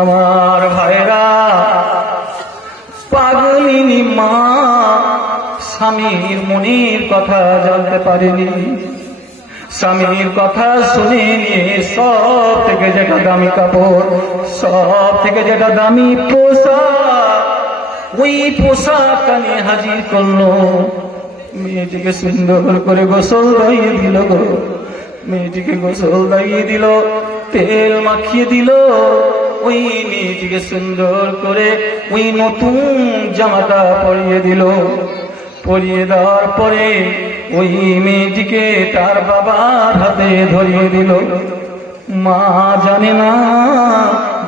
আমার ভাইরা, পাগলিনী মা স্বামীর মনের কথা জানতে পারেনি, স্বামীর কথা শুনে নিয়ে সব থেকে যেটা দামি কাপড়, সব থেকে যেটা দামি পোশাক, ওই পোশাকটা নিয়ে হাজির করলো। মেয়েটিকে সুন্দর করে গোসল দিয়ে দিল গো, মেয়েটিকে গোসল দিয়ে দিল, তেল মাখিয়ে দিল, ওই মেয়েটিকে সুন্দর করে ওই নতুন জামাটা পরিয়ে দিল। পরিয়ে দেওয়ার পরে ওই মেয়েটিকে তার বাবার হাতে ধরিয়ে দিল। মা জানে না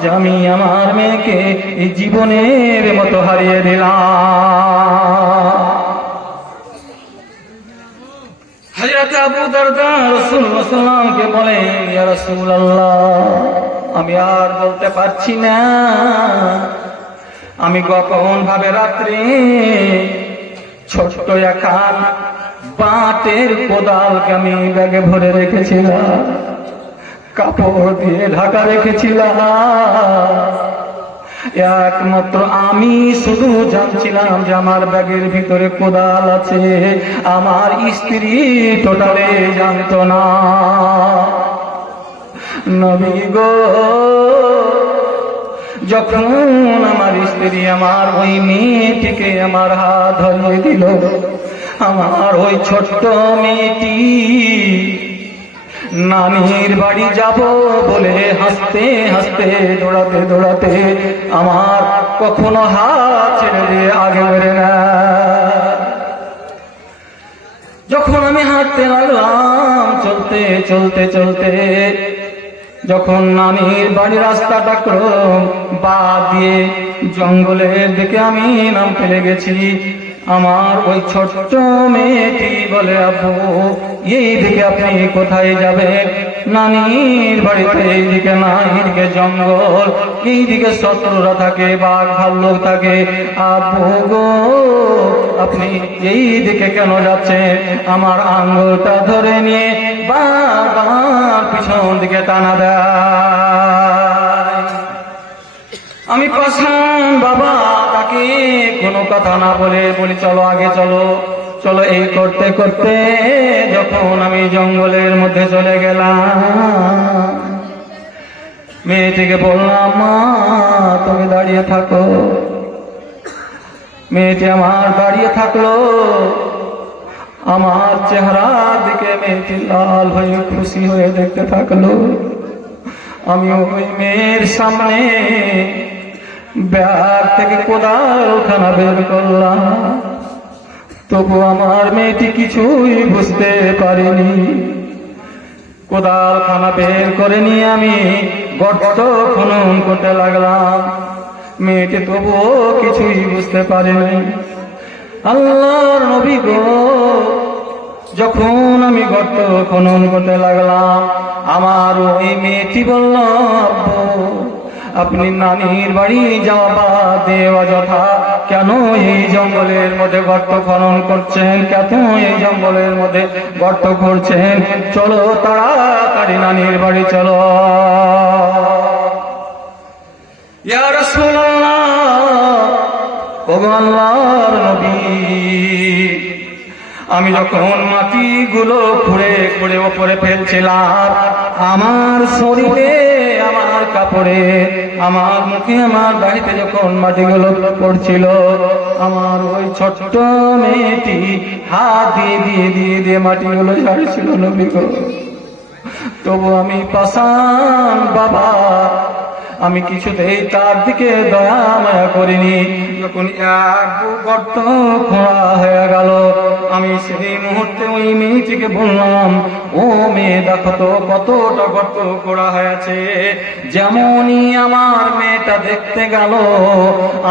যে আমি আমার মেয়েকে এই জীবনের মতো হারিয়ে দিলাম। হযরত আবু দারদা রাসূলুল্লাহ সাল্লাল্লাহু আলাইহি ওয়াসাল্লামকে বলেন, ইয়া রাসূলুল্লাহ, আমি আর বলতে পারছি না, আমি গোপন ভাবে রাত্রে ছোট্ট একখান বাঁটের কোদালকে আমি ব্যাগে ভরে রেখেছিলাম, কাপড় দিয়ে ঢাকা রেখেছিলাম। একমাত্র আমি শুধু জানছিলাম যে আমার ব্যাগের ভিতরে কোদাল আছে, আমার স্ত্রী টোটালে জানতো না। নবী গো, যখন আমার স্ত্রী আমার ওই মেয়েটিকে আমার হাত ধরিয়ে দিল, আমার ওই ছোট্ট মেয়েটি নানির বাড়ি যাব বলে হাসতে হাসতে দৌড়াতে দৌড়াতে আমার কখনো হাত ছেড়ে দিয়ে আগে বেড়ে না। যখন আমি হাঁটতে লাগলাম, চলতে চলতে চলতে, যখন নানির বাড়ির রাস্তাটা ক্রম বাদ দিয়ে জঙ্গলের দিকে আমি নাম ফেলে গেছি, আমার ওই ছোট্ট মেয়েটি বলে, আব্বু এই দিকে আপনি কোথায় যাবেন? নানির বাড়িতে এইদিকে না, এইদিকে জঙ্গল, এইদিকে শত্রুরা থাকে, বাঘ ভাল্লুক থাকে। আব্বু গো, আপনি এই দিকে কেন যাচ্ছেন? আমার আঙ্গুলটা ধরে নিয়ে বারবার পিছন দিকে টানা দেয়। আমি পাশান বাবা তাকে কোনো কথা না বলে বলি, চলো আগে চলো চলো। এই করতে করতে যখন আমি জঙ্গলের মধ্যে চলে গেলাম, মেয়েটিকে বললাম, মা তুমি দাঁড়িয়ে থাকো। মেয়েটি আমার দাঁড়িয়ে থাকলো, আমার চেহারার দিকে মেয়েটি লাল হয়ে খুশি হয়ে দেখতে থাকলো। আমি ওই মেয়ের সামনে ব্যাগ থেকে কোদালখানা বের করলাম, তবু আমার মেয়েটি কিছুই বুঝতে পারেনি। কোদালখানা বের করে নিয়ে আমি গর্ত খনন করতে লাগলাম, মেয়েটি তবুও কিছুই বুঝতে পারেনি। আল্লাহর নবী গো, যখন আমি গর্ত খনন করতে লাগলাম, আমার ওই মেয়েটি বলল, আব্বু আপনি নানির বাড়ি যাওয়া বাদ দিয়ে অযথা কেন এই জঙ্গলের মধ্যে গর্ত খনন করছেন? কেন এই জঙ্গলের মধ্যে গর্ত করছেন? চলো তাড়াতাড়ি নানির বাড়ি চলো। ইয়া রাসূলুল্লাহ, ওগো আল্লাহর নবী, আমি যখন মাটিগুলো খুঁড়ে খুঁড়ে ওপরে ফেলছিলাম, আমার শরীরে, আমার কাপড়ে, আমার মুখে, আমার দাড়িতে যখন মাটিগুলো পড়ছিল, আমার ওই ছোট্ট মেয়েটি হাত দিয়ে দিয়ে দিয়ে দিয়ে মাটিগুলো ঝাড়ছিল নবী গো। তবু আমি পাষাণ বাবা, আমি কিছুতেই তার দিকে দয়া মায়া করিনি। যখন এক গর্ত খোঁড়া হয়ে গেল, আমি সেই মুহূর্তে ওই মেয়েটিকে বললাম, ও মেয়ে দেখো তো কতটা গর্ত করা হয়েছে। যেমনই আমার মেয়েটা দেখতে গেল,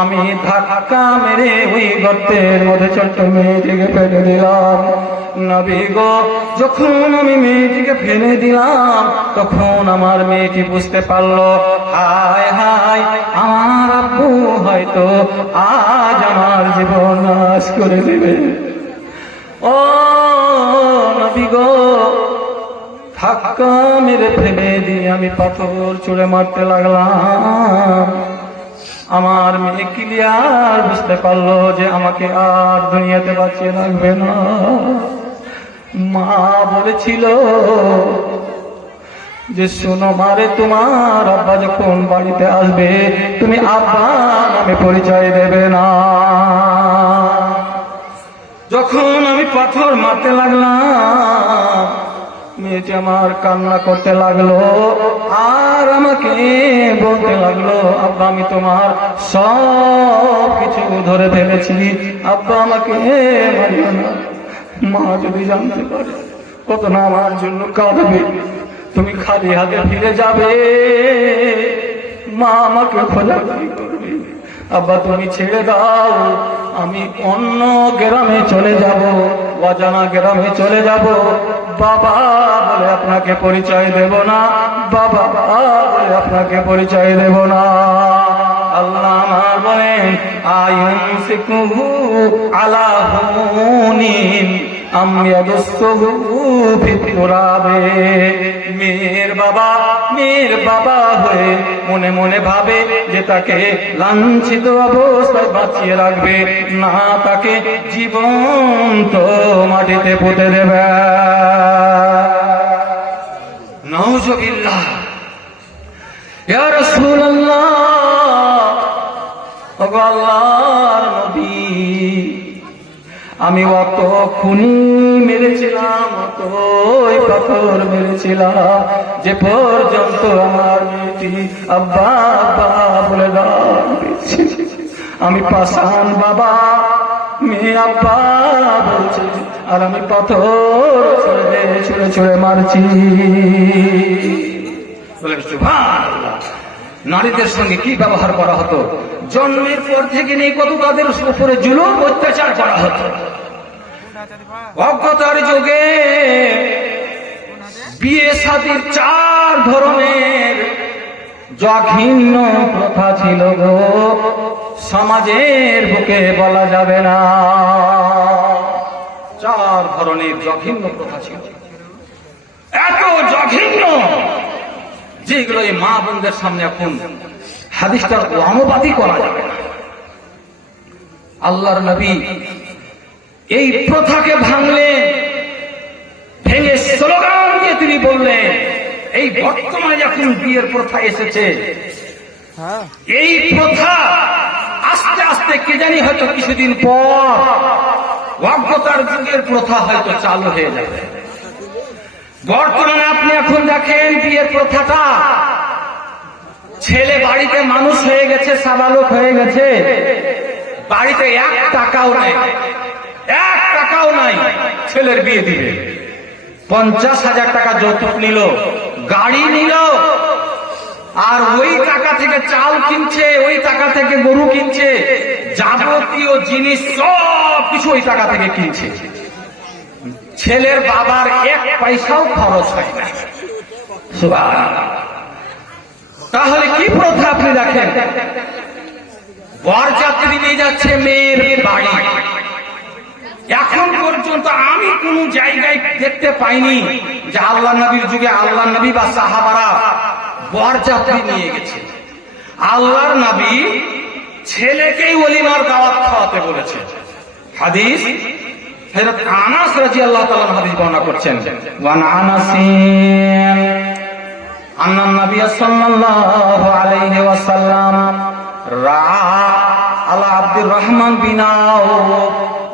আমি ধাক্কা মেরে ওই গর্তের মধ্যে ছোট্ট মেয়েটিকে ফেলে দিলাম। নবী গো, যখন আমি মেয়েটিকে ফেলে দিলাম, তখন আমার মেয়েটি বুঝতে পারলো, হায় হায়, আমার আব্বু হয়তো আজ আমার জীবন নাশ করে দেবে। ও নবী গো, ধাক্কা মেরে ফেলে দিয়ে আমি পাথর ছুঁড়ে মারতে লাগলাম। আমার মেয়ে ক্লিয়ার বুঝতে পারলো যে আমাকে আর দুনিয়াতে বাঁচিয়ে রাখবে না। মা বলেছিল যে শোনো মারে, তোমার আব্বা যখন বাড়িতে আসবে তুমি আব্বা নামে পরিচয় দেবে না। যখন আমি পাথর মারতে লাগলাম, মেয়েটি আমার কান্না করতে লাগলো আর আমাকে বলতে লাগলো, আব্বা আমি তোমার সব কিছু ধরে ফেলেছি, আব্বা আমাকে মারিও না। মা যদি জানতে পারে কত না আমার জন্য কাঁদবে। তুমি খালি হাতে ফিরে যাবে, মা আমাকে খোঁজাখুঁজি করবে। আব্বা তুমি ছেড়ে দাও, আমি অন্য গ্রামে চলে যাব, অজানা গ্রামে চলে যাব। বাবা বলে আপনাকে পরিচয় দেব না, বাবা বলে আপনাকে পরিচয় দেব না। আল্লাহ আমার বলেন, আয়ুনসিকুহু আলা হুনিন আম ইয়াদুসসুহু ফিতুরাবে। মেয়ের বাবা হয়ে মনে মনে ভাবে যে তাকে লাঞ্ছিত অবস্থায় বাঁচিয়ে রাখবে, না তাকে জীবন্ত মাটিতে পুঁতে দেবে। নাউজুবিল্লাহ। ইয়া রাসূলুল্লাহ, ওগো আল্লাহর নবী, আমি অত খুনি মেরেছিলাম, অতই পাথর মেরেছিলাম, যে পর্যন্ত আমার মেয়েটি আব্বা আব্বা বলে ডাক দিচ্ছে। আমি পাষাণ বাবা, মেয়ে আব্বা বলছে, আর আমি পাথর ছুঁড়ে ছুঁড়ে মারছি। বলে সুবহানাল্লাহ। নারীদের সঙ্গে কি ব্যবহার করা হতো, জন্মের পর থেকে নেই কত তাদের উপরে জুলুম অত্যাচার করা হতো। অজ্ঞতার যুগে বিয়ে শাদীর 4 ধরনের জঘন্য প্রথা ছিল গো, সমাজের বুকে বলা যাবে না। 4 ধরনের জঘন্য প্রথা ছিল, এত জঘন্য যেগুলো এই মা বোনদের সামনে এখন হাদিসটার অনুবাদই করা যাবে না। আল্লাহর নবী এই প্রথাকে ভেঙে স্লোগান দিয়ে তিনি বললেন, এই বর্তমানে যখন বিয়ের প্রথা এসেছে, এই প্রথা আস্তে আস্তে কে জানি হয়তো কিছুদিন পর অজ্ঞতার যুগের প্রথা হয়তো চালু হয়ে যাবে। বর্তমানে আপনি এখন দেখেন বিয়ের প্রথাটা, ছেলে বাড়িতে মানুষ হয়ে গেছে, সাবালক হয়ে গেছে, বাড়িতে 1 টাকাও নাই, 1 টাকাও নাই, ছেলের বিয়ে দিবে। 50,000 টাকা যৌতুক নিল, গাড়ি নিল, আর ওই টাকা থেকে চাল কিনছে, ওই টাকা থেকে গরু কিনছে, যাবতীয় জিনিস সব কিছু ওই টাকা থেকে কিনছে। ছেলের বাবার 1 পয়সাও খরচ হয় না। সুবহানাল্লাহ। তাহলে কি প্রথা আপনি দেখেন, বরযাত্রী নিয়ে যাচ্ছে মেয়ের বাড়ি। এখন পর্যন্ত আমি কোন জায়গায় দেখতে পাইনি যে আল্লাহ নবীর যুগে আল্লাহ নবী বা সাহাবারা বরযাত্রী নিয়ে গেছে। আল্লাহর নবী ছেলেকেই ওলিমার দাওয়াত খাওয়াতে বলেছে। হাদিস হযরত আনাস রাদিয়াল্লাহু তাআলা হাদিস বর্ণনা করছেন, ওয়ান আনাসিন আন্না নবী সাল্লাল্লাহু আলাইহি ওয়াসাল্লাম রা আলা আব্দুর রহমান বিন আউফ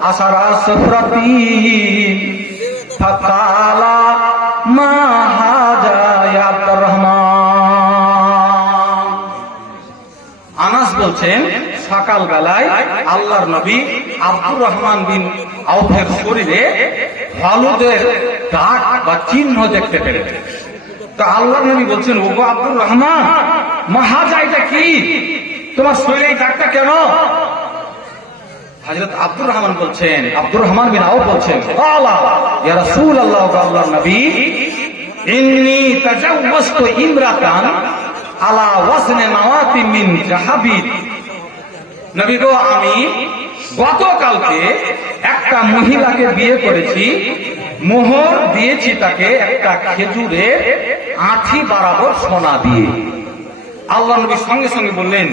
আসারা সুফরাতি ফাকালা মা হাজা ইয়া আব্দুর রহমান। আনাস বলছেন সকাল বেলায় আল্লাহর নবী আব্দুর রহমান বিন আউফের শরীরে হলুদের দাগ বা চিহ্ন দেখতে পেলেন। তো আল্লাহর নবী বলছেন, ওগো আব্দুর রহমান, মাহাজা, এটা কি তোমার শরীরে এই দাগটা কেন? হযরত আব্দুর রহমান বলছেন, আব্দুর রহমান বিন আউফ বলছেন, আলা ইয়া রাসূলুল্লাহ, আল্লাহর নবী, ইন্নী তাজাওয়াজতু ইমরাতান আলা ওয়াজনি নাওয়াতি মিন যাহাবিন। নবী গো, আমি গতকালকে একটা মহিলাকে বিয়ে করেছি, মোহর দিয়েছি তাকে একটা খেজুরের আঁঠি বরাবর সোনা দিয়ে। আল্লাহ নবী সঙ্গে সঙ্গে বললেন,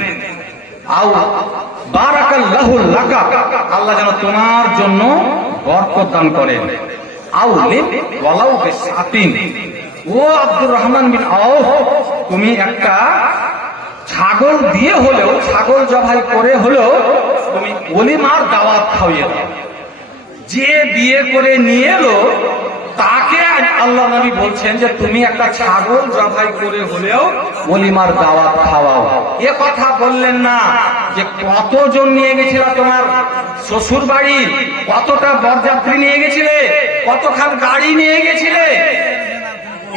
আও বারাকাল্লাহু লাকা, আল্লাহ যেন তোমার জন্য বরকত দান করেন। আও লিম ওয়ালাউ বিসাতিন, ও আব্দুর রহমান বিন আউফ, তুমি একটা ছাগল দিয়ে হলেও, ছাগল জবাই করে হলেও তুমি ওলিমার দাওয়াত খাওয়িয়ে দাও। যে বিয়ে করে নিয়ে এলো তাকে আল্লাহ নবী বলছেন যে তুমি একটা ছাগল জবাই করে হলেও ওলিমার দাওয়াত খাওয়াও। এ কথা বললেন না যে কতজন নিয়ে গেছিল তোমার শ্বশুর বাড়ি, কতটা বরযাত্রী নিয়ে গেছিলে, কতখান গাড়ি নিয়ে গেছিলে,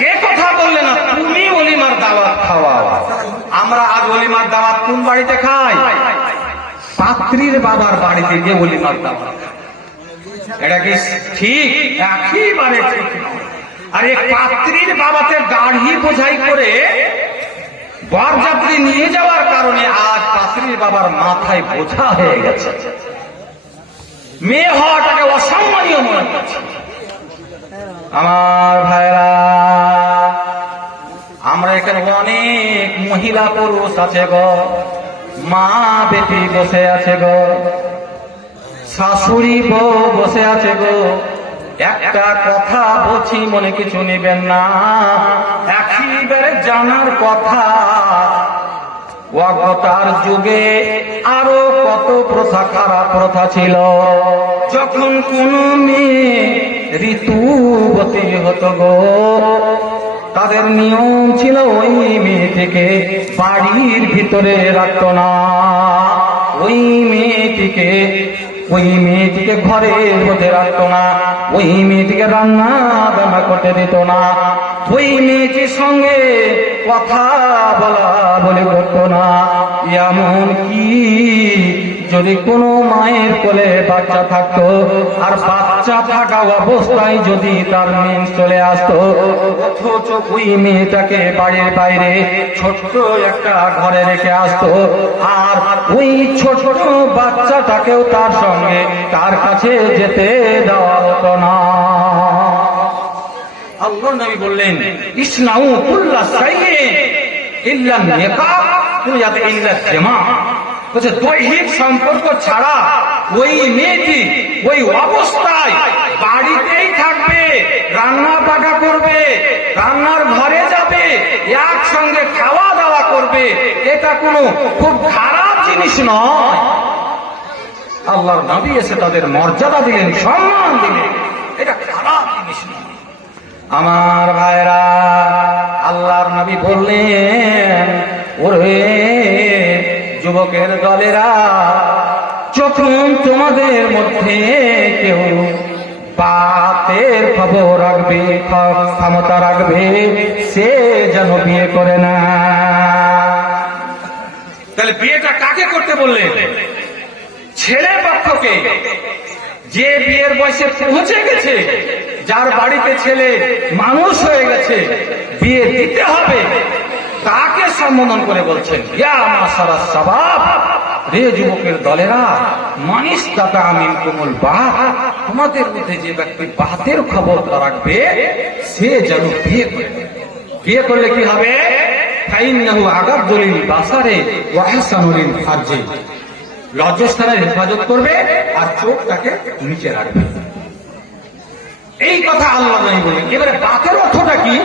এ কথা বললেন না, তুমি ওলিমার দাওয়াত খাওয়াও। আমরা আজ ওলিমার দাওয়াত কোন বাড়িতে খাই? পাত্রীর বাবার বাড়িতে গিয়ে ওলিমার দাওয়াত। এটা কি ঠিক? একেবারে ঠিক। আর এই পাত্রীর বাবাতে গাড়ি বোঝাই করে বরযাত্রী নিয়ে যাওয়ার কারণে আজ পাত্রীর বাবার মাথায় বোঝা হয়ে গেছে। মেয়ে হওয়াটাকে অসম্মানীয় মনে করছে। আমার ভাইরা, আমরা এখানে অনেক মহিলা পুরুষ আছে গো, মা বেটি বসে আছে গো, শাশুড়ি বউ বসে আছে গো। একটা কথা বলছি, মনে কিছু নেবেন না, একেবারে জানার কথা। অগতার যুগে আরো কত প্রথা, খারাপ প্রথা ছিল। যখন কোন মেয়ে ঋতুবতী হতো গো, তাদের নিয়ম ছিল ওই মেয়েটিকে বাড়ির ভিতরে রাখতো না, ওই মেয়েটিকে ঘরের মধ্যে রাখতো না, ওই মেয়েটিকে রান্না বান্না করতে দিত না, ওই মেয়েটির সঙ্গে কথা বলা বলে করতো না। এমন কি যদি কোনো মায়ের কোলে বাচ্চা থাকতো আর বাচ্চা থাকা অবস্থায় যদি তার মেন্স চলে আসতো, অথচ ওই মেয়েটাকে বাড়ির বাইরে ছোট্ট একটা ঘরে রেখে আসতো, আর ওই ছোট বাচ্চাটাকেও তার সঙ্গে তার কাছে যেতে দেওয়া হতো না। আল্লাহ নবী বললেন, ইসনাউ কুল্লা শাইইন ইল্লা নিকাহ ইল্লা জামা। বলছে দৈহিক সম্পর্ক ছাড়া ওই মেয়েটি ওই অবস্থায় বাড়িতেই থাকবে, রান্না বান্না করবে, রান্নার ঘরে যাবে, একসঙ্গে খাওয়া দাওয়া করবে, এটা কোনো খুব খারাপ জিনিস নয়। আল্লাহর নবী এসে তাদের মর্যাদা দিলেন, সম্মান দিলেন, এটা খারাপ জিনিস নয়। আমার ভাইরা, আল্লাহর নবী বললেন, ওরে যুবকের দলেরা, যখন তোমাদের মধ্যে কেউ বাতের খবর রাখবে, ক্ষমতা রাখবে, সে যেন বিয়ে করে না। তাহলে বিয়েটা কাকে করতে বললেন? ছেলে পক্ষকে। যে বিয়ের বয়সে পৌঁছে গেছে, যার বাড়িতে ছেলে মানুষ হয়ে গেছে, বিয়ে দিতে হবে, তাকে সম্বোধন করে বলছেন, ইয়া মাশারাস শাবাব, রে যুবকের দলেরা, মানিস দাতা আমিন কুমুল বাত, তোমাদের মধ্যে যে ব্যক্তি বাতের খবর রাখবে সে যেন বিয়ে করে। বিয়ে করলে কি হবে? ফাইন্নাহু আগাদ্দুল বাসারে ওয়া আহসানুল ফারজি, লজ্জাস্থানের হেফাজত করবে আর চোখটাকে নিচে রাখবে। এই কথা আল্লাহ নবী বলেন। এবারে বাতের অর্থটা কি?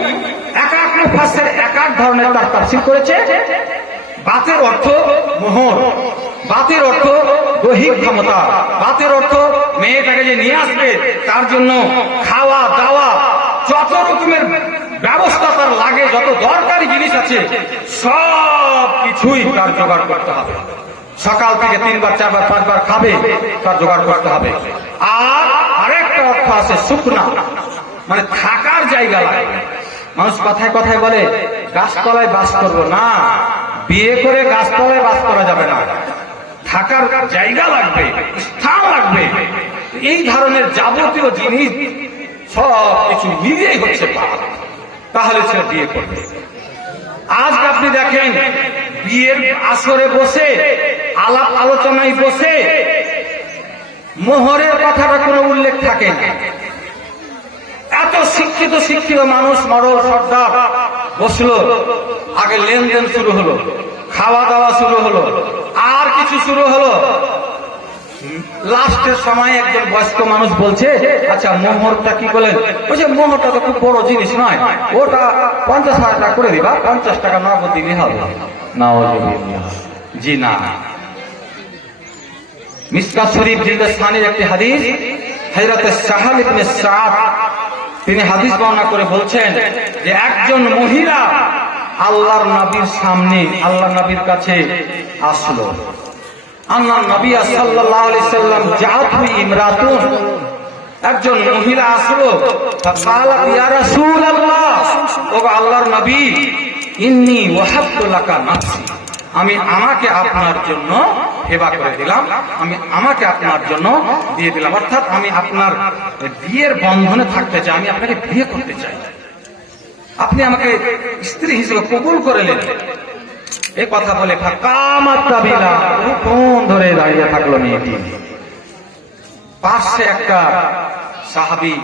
এক এক মুফাসসির এক এক ধরনের তার তাফসীর করেছে। বাতের অর্থ মোহর, বাতের অর্থ দৈহিক ক্ষমতা, বাতের অর্থ মেয়েটাকে যে নিয়ে আসবে তার জন্য খাওয়া দাওয়া, যত রকমের ব্যবস্থা তার লাগে, যত দরকারি জিনিস আছে সব কিছুই তার জোগাড় করতে হবে, সকাল থেকে 3 বার 4 বার 5 বার খাবে, তার জোগাড় করতে হবে। আর আরেকটা অর্থ আছে শুকনা, মানে থাকার জায়গা লাগবে। মানুষ কথায় কথায় বলে গাছতলায় বাস করবো না, বিয়ে করে গাছতলায় বাস করা যাবে না, থাকার জায়গা লাগবে, স্থান লাগবে। এই ধরনের যাবতীয় জিনিস সব কিছু মিলিয়েই হচ্ছে পাপ, তাহলে সে বিয়ে করবে। আজ আপনি দেখেন বিয়ের আসরে বসে আলাপ আলোচনায় বসে মোহরের কথাটা কোনো উল্লেখ থাকে না। এত শিক্ষিত শিক্ষিত মানুষ মরল সর্দার বসলো, আগে লেনদেন শুরু হলো, খাওয়া দাওয়া শুরু হলো, আর কিছু শুরু হলো। লাস্টের সময় একজন বয়স্ক মানুষ বলছে, আচ্ছা মোহরটা কি বলেন? বলছে মোহরটা তো খুব বড় জিনিস নয়, ওটা 50,000 টাকা করে দিবা, 50 টাকা নগদ দিলে হবে। না জি না। মিশকাত শরীফ জিলদাস্তানির একটি হাদিস, হযরত সাহাল ইবনে সাদ তিনি হাদিস বর্ণনা করে বলছেন যে একজন মহিলা আল্লাহর নবীর সামনে, আল্লাহর নবীর কাছে আসলো। আল্লাহর নবী সাল্লাল্লাহু আলাইহি সাল্লাম জাআতু ইমরাতুন, একজন মহিলা আসলো। ফাকালাত ইয়া রাসূলুল্লাহ, ও আল্লাহর নবী, ইন্নী ওয়াহাবতু লাকা নাফসি, আমি আমাকে আপনার জন্য হেবা করে দিলাম, আমি আমাকে আপনার জন্য দিয়ে দিলাম, অর্থাৎ আমি আপনার বিয়ের বন্ধনে থাকতে চাই, আমি আপনাকে বিয়ে করতে চাই, আপনি আমাকে স্ত্রী হিসেবে কবুল করে নেন। এই কথা বলে ফাকামাত তাবিলা, কোন ধরে দাঁড়িয়ে থাকলো মেয়েটি। পাশে একটা সাহাবী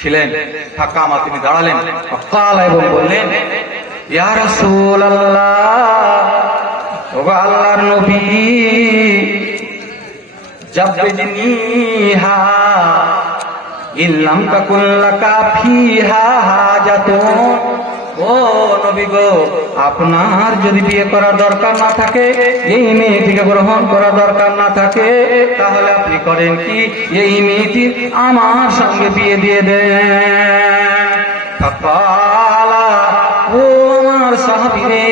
ছিলেন, ফাকামা, তিনি দাঁড়ালেন, ফাকাল এবং বললেন, ইয়া রাসূলুল্লাহ, ও আল্লাহর নবী, জাববিনিহা ইল্লাম তাকুন লাকা ফিহা হাজাতুন, ও নবী গো, আপনার যদি বিয়ে করার দরকার না থাকে, এই মেয়েটিকে গ্রহণ করার দরকার না থাকে, তাহলে আপনি করেন কি, এই মেয়েটি আমার সঙ্গে বিয়ে দিয়ে দেন। ফাকালা, ও আমার সাহাবী রে,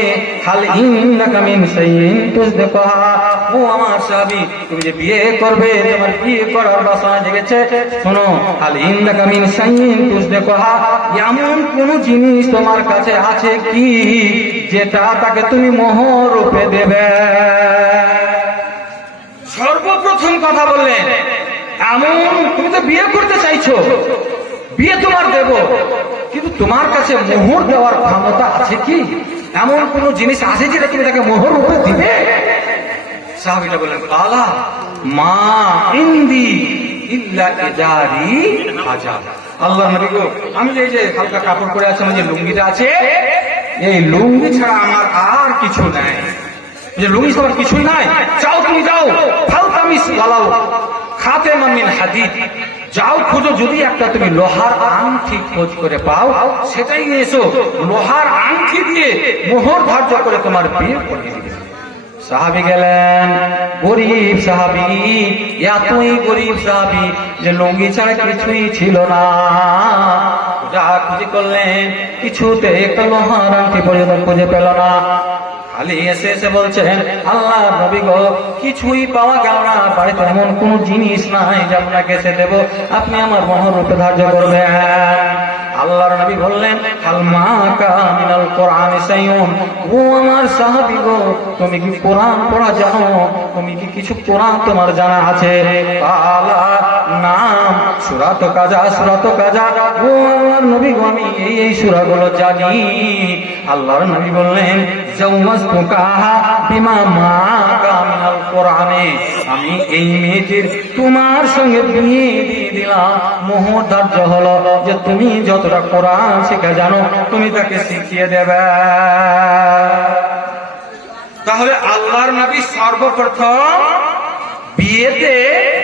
হাল ইন্নাকা মিন শাইইন তুসদিকুহা, ও আমার সাহাবী, তুমি যে বিয়ে করবে, তোমার বিয়ে করার বাসনা জেগেছে, শোনো, হাল ইন্নাকা মিন শাইইন তুসদিকুহা, এমন কোন জিনিস তোমার কাছে আছে কি যেটা তাকে তুমি মোহর রূপে দেবে? সর্বপ্রথম কথা বললেন, এমন, তুমি তো বিয়ে করতে চাইছো, বিয়ে তোমার দেব, কিন্তু তোমার কাছে মোহর দেওয়ার ক্ষমতা আছে কি? এমন কোন জিনিস আছে যেটা তুমি তাকে মোহর রূপে দিবে? সাহাবীরা বললেন, আলা মা ইন্দি ইল্লা ইজারি হাজা, আল্লাহর নবী গো, আমি এই যে হালকা কাপড় পরে আছি, যে লুঙ্গিটা আছে, এই লুঙ্গি ছাড়া আমার আর কিছু নাই। যে লুঙ্গি ছাড়া কিছুই নাই, যাও তুমি যাও, ফালতামিস ওয়ালাউ খাতেমা মিন হাদিদ, যাও খুঁজো, যদি একটা তুমি লোহার আংটি খোঁজ করে পাও, সেটাই নিয়ে এসো, লোহার আংটি দিয়ে মোহর ধার্য করে তোমার বিয়ে করিয়ে দিবে। সাহাবী গেলেন, গরিব সাহাবী, এতই গরিব সাহাবী যে লুঙ্গি ছাড়া কিছুই ছিল না। যা খুঁজে করলেন, কিছুতে একটা লোহার আংটি পর্যন্ত খুঁজে পেল না। খালি এসে এসে বলছেন, আল্লাহ নবী গো, কিছুই পাওয়া গেল না, বাড়িতে এমন কোন জিনিস নাই যে আপনাকে এসে দেব, আপনি আমার মোহর রূপে ধার্য করবেন। আল্লাহর নবী বললেন, হাল মাকা মিনাল কোরআন শাইউন, ও আমার সাহাবী গো, তুমি কি কোরআন পড়া জানো? তুমি কি কিছু কোরআন তোমার জানা আছে? আলা নাম, সূরা তো কাজা, সূরা তো কাজা, ও আমার নবী গো, আমি এই সূরাগুলো জানি। আল্লাহর নবী বললেন, জাওয়াজতুকাহা বিমা মাকা মিনাল কোরআনে, আমি এই মেয়েটির তোমার সঙ্গে বিয়ে দিয়ে দিলাম, মোহর ধার্য হলো যে তুমি যতটা কোরআন শিখে জানো, তুমি তাকে শিখিয়ে দেবে। তাহলে আল্লাহর নবী সর্বপ্রথম বিয়েতে,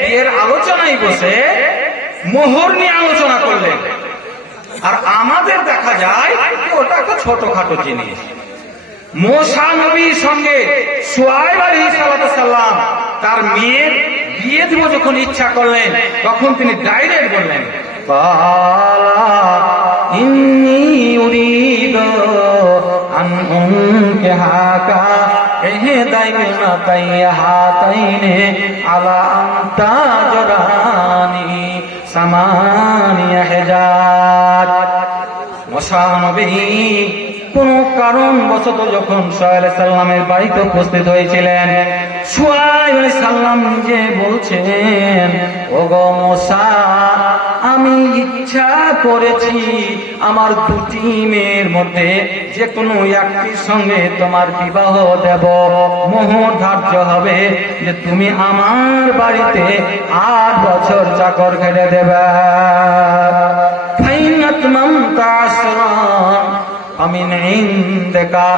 বিয়ের আলোচনায় বসে মোহর নিয়ে আলোচনা করলেন। আর আমাদের দেখা যায় ওটা একটা ছোটখাটো জিনিস। মুসা নবীর সঙ্গে শুআয়ব আলাইহিস সালাম তার মেয়ের বিয়ে দিব যখন ইচ্ছা করলেন, তখন তিনি ডাইরেক্ট বললেন, ইন্নী উরিদু আন উনকিহাকা ইহদাইনা তাইহাতাইনি আলা আনতা জরানি সামানিয়া হিজাত। মশানবী কোন কারণ বশত যখন সোহাইব আলাইহিস সালামের বাড়িতে উপস্থিত হয়েছিলেন, সোহাইব আলাইহিস সালাম নিজে বলছেন, ওগো মুসা, আমি ইচ্ছা করেছি আমার দুটি মেয়ের মধ্যে যে কোনো একটির সঙ্গে তোমার বিবাহ দেব। মোহর ধার্য হবে যে তুমি আমার বাড়িতে 8 বছর চাকর খেটে দেবে। আমিন ইনদাকা,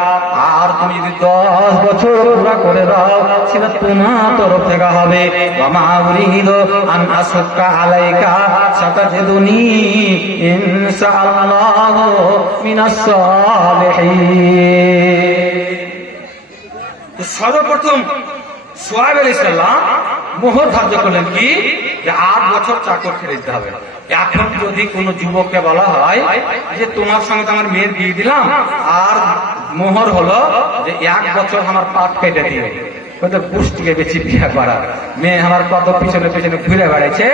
আর তুমি যদি 10 বছর পুরা করে দাও সেটা তোমার তরফ থেকে হবে। ওয়া উরিদু আন আসুক্কা আলাইকা সাতাজিদুনি ইনশাআল্লাহু মিনাস সালিহিন। সর্বপ্রথম সোহাইব আলাইহিস সালাম মোহর ধার্য করলেন কি, যে 8 বছর চাকর খেটে দিতে হবে। এখন যদি কোনো যুবককে বলা হয় যে তোমার সঙ্গে তো আমার মেয়ের বিয়ে দিলাম, আর মোহর হলো যে 1 বছর আমার পাট কেটে দিবে, পুষ্টিকে বেশি বিয়ে করা, মেয়ে আমার কত পিছনে পিছনে ঘুরে বেড়াইছে,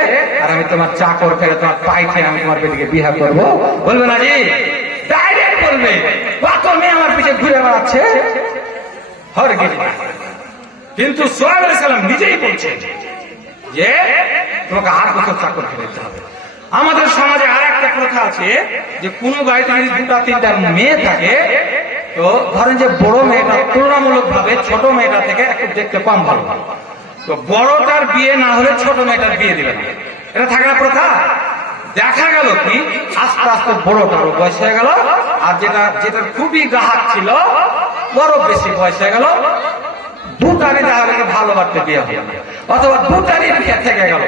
আর আমি তোমার চাকর খেলে তোমার পাই খেয়ে আমি তোমার বেটিকে বিয়ে করবো, বলবে না জি? ডাইরেক্ট বলবে, কত মেয়ে আমার পিছনে ঘুরে বেড়াচ্ছে। কিন্তু সোহাইব আলাইহিস সালাম নিজেই বলছেন যে তোমাকে 8 বছর চাকর খেলে দিতে হবে। আমাদের সমাজে আর একটা প্রথা আছে যে কোনো বাড়িতে যদি 2-3টা মেয়ে থাকে, তো ধরেন যে বড় মেয়েটা তুলনামূলক ভাবে ছোট মেয়েটা থেকে একটু দেখতে কম ভালো, তো বড়টার বিয়ে না হলে ছোট মেয়েটার বিয়ে দিবে না। এটা থাকে না প্রথা? দেখা গেল কি আস্তে আস্তে বড়টারও বয়স হয়ে গেল, আর যেটার খুবই গ্রাহক ছিল বড় বেশি বয়স হয়ে গেল, দুটারই তাহলে ভালোবাসতে বিয়ে হবে, অথবা দুটারই বিয়ে থেকে গেল,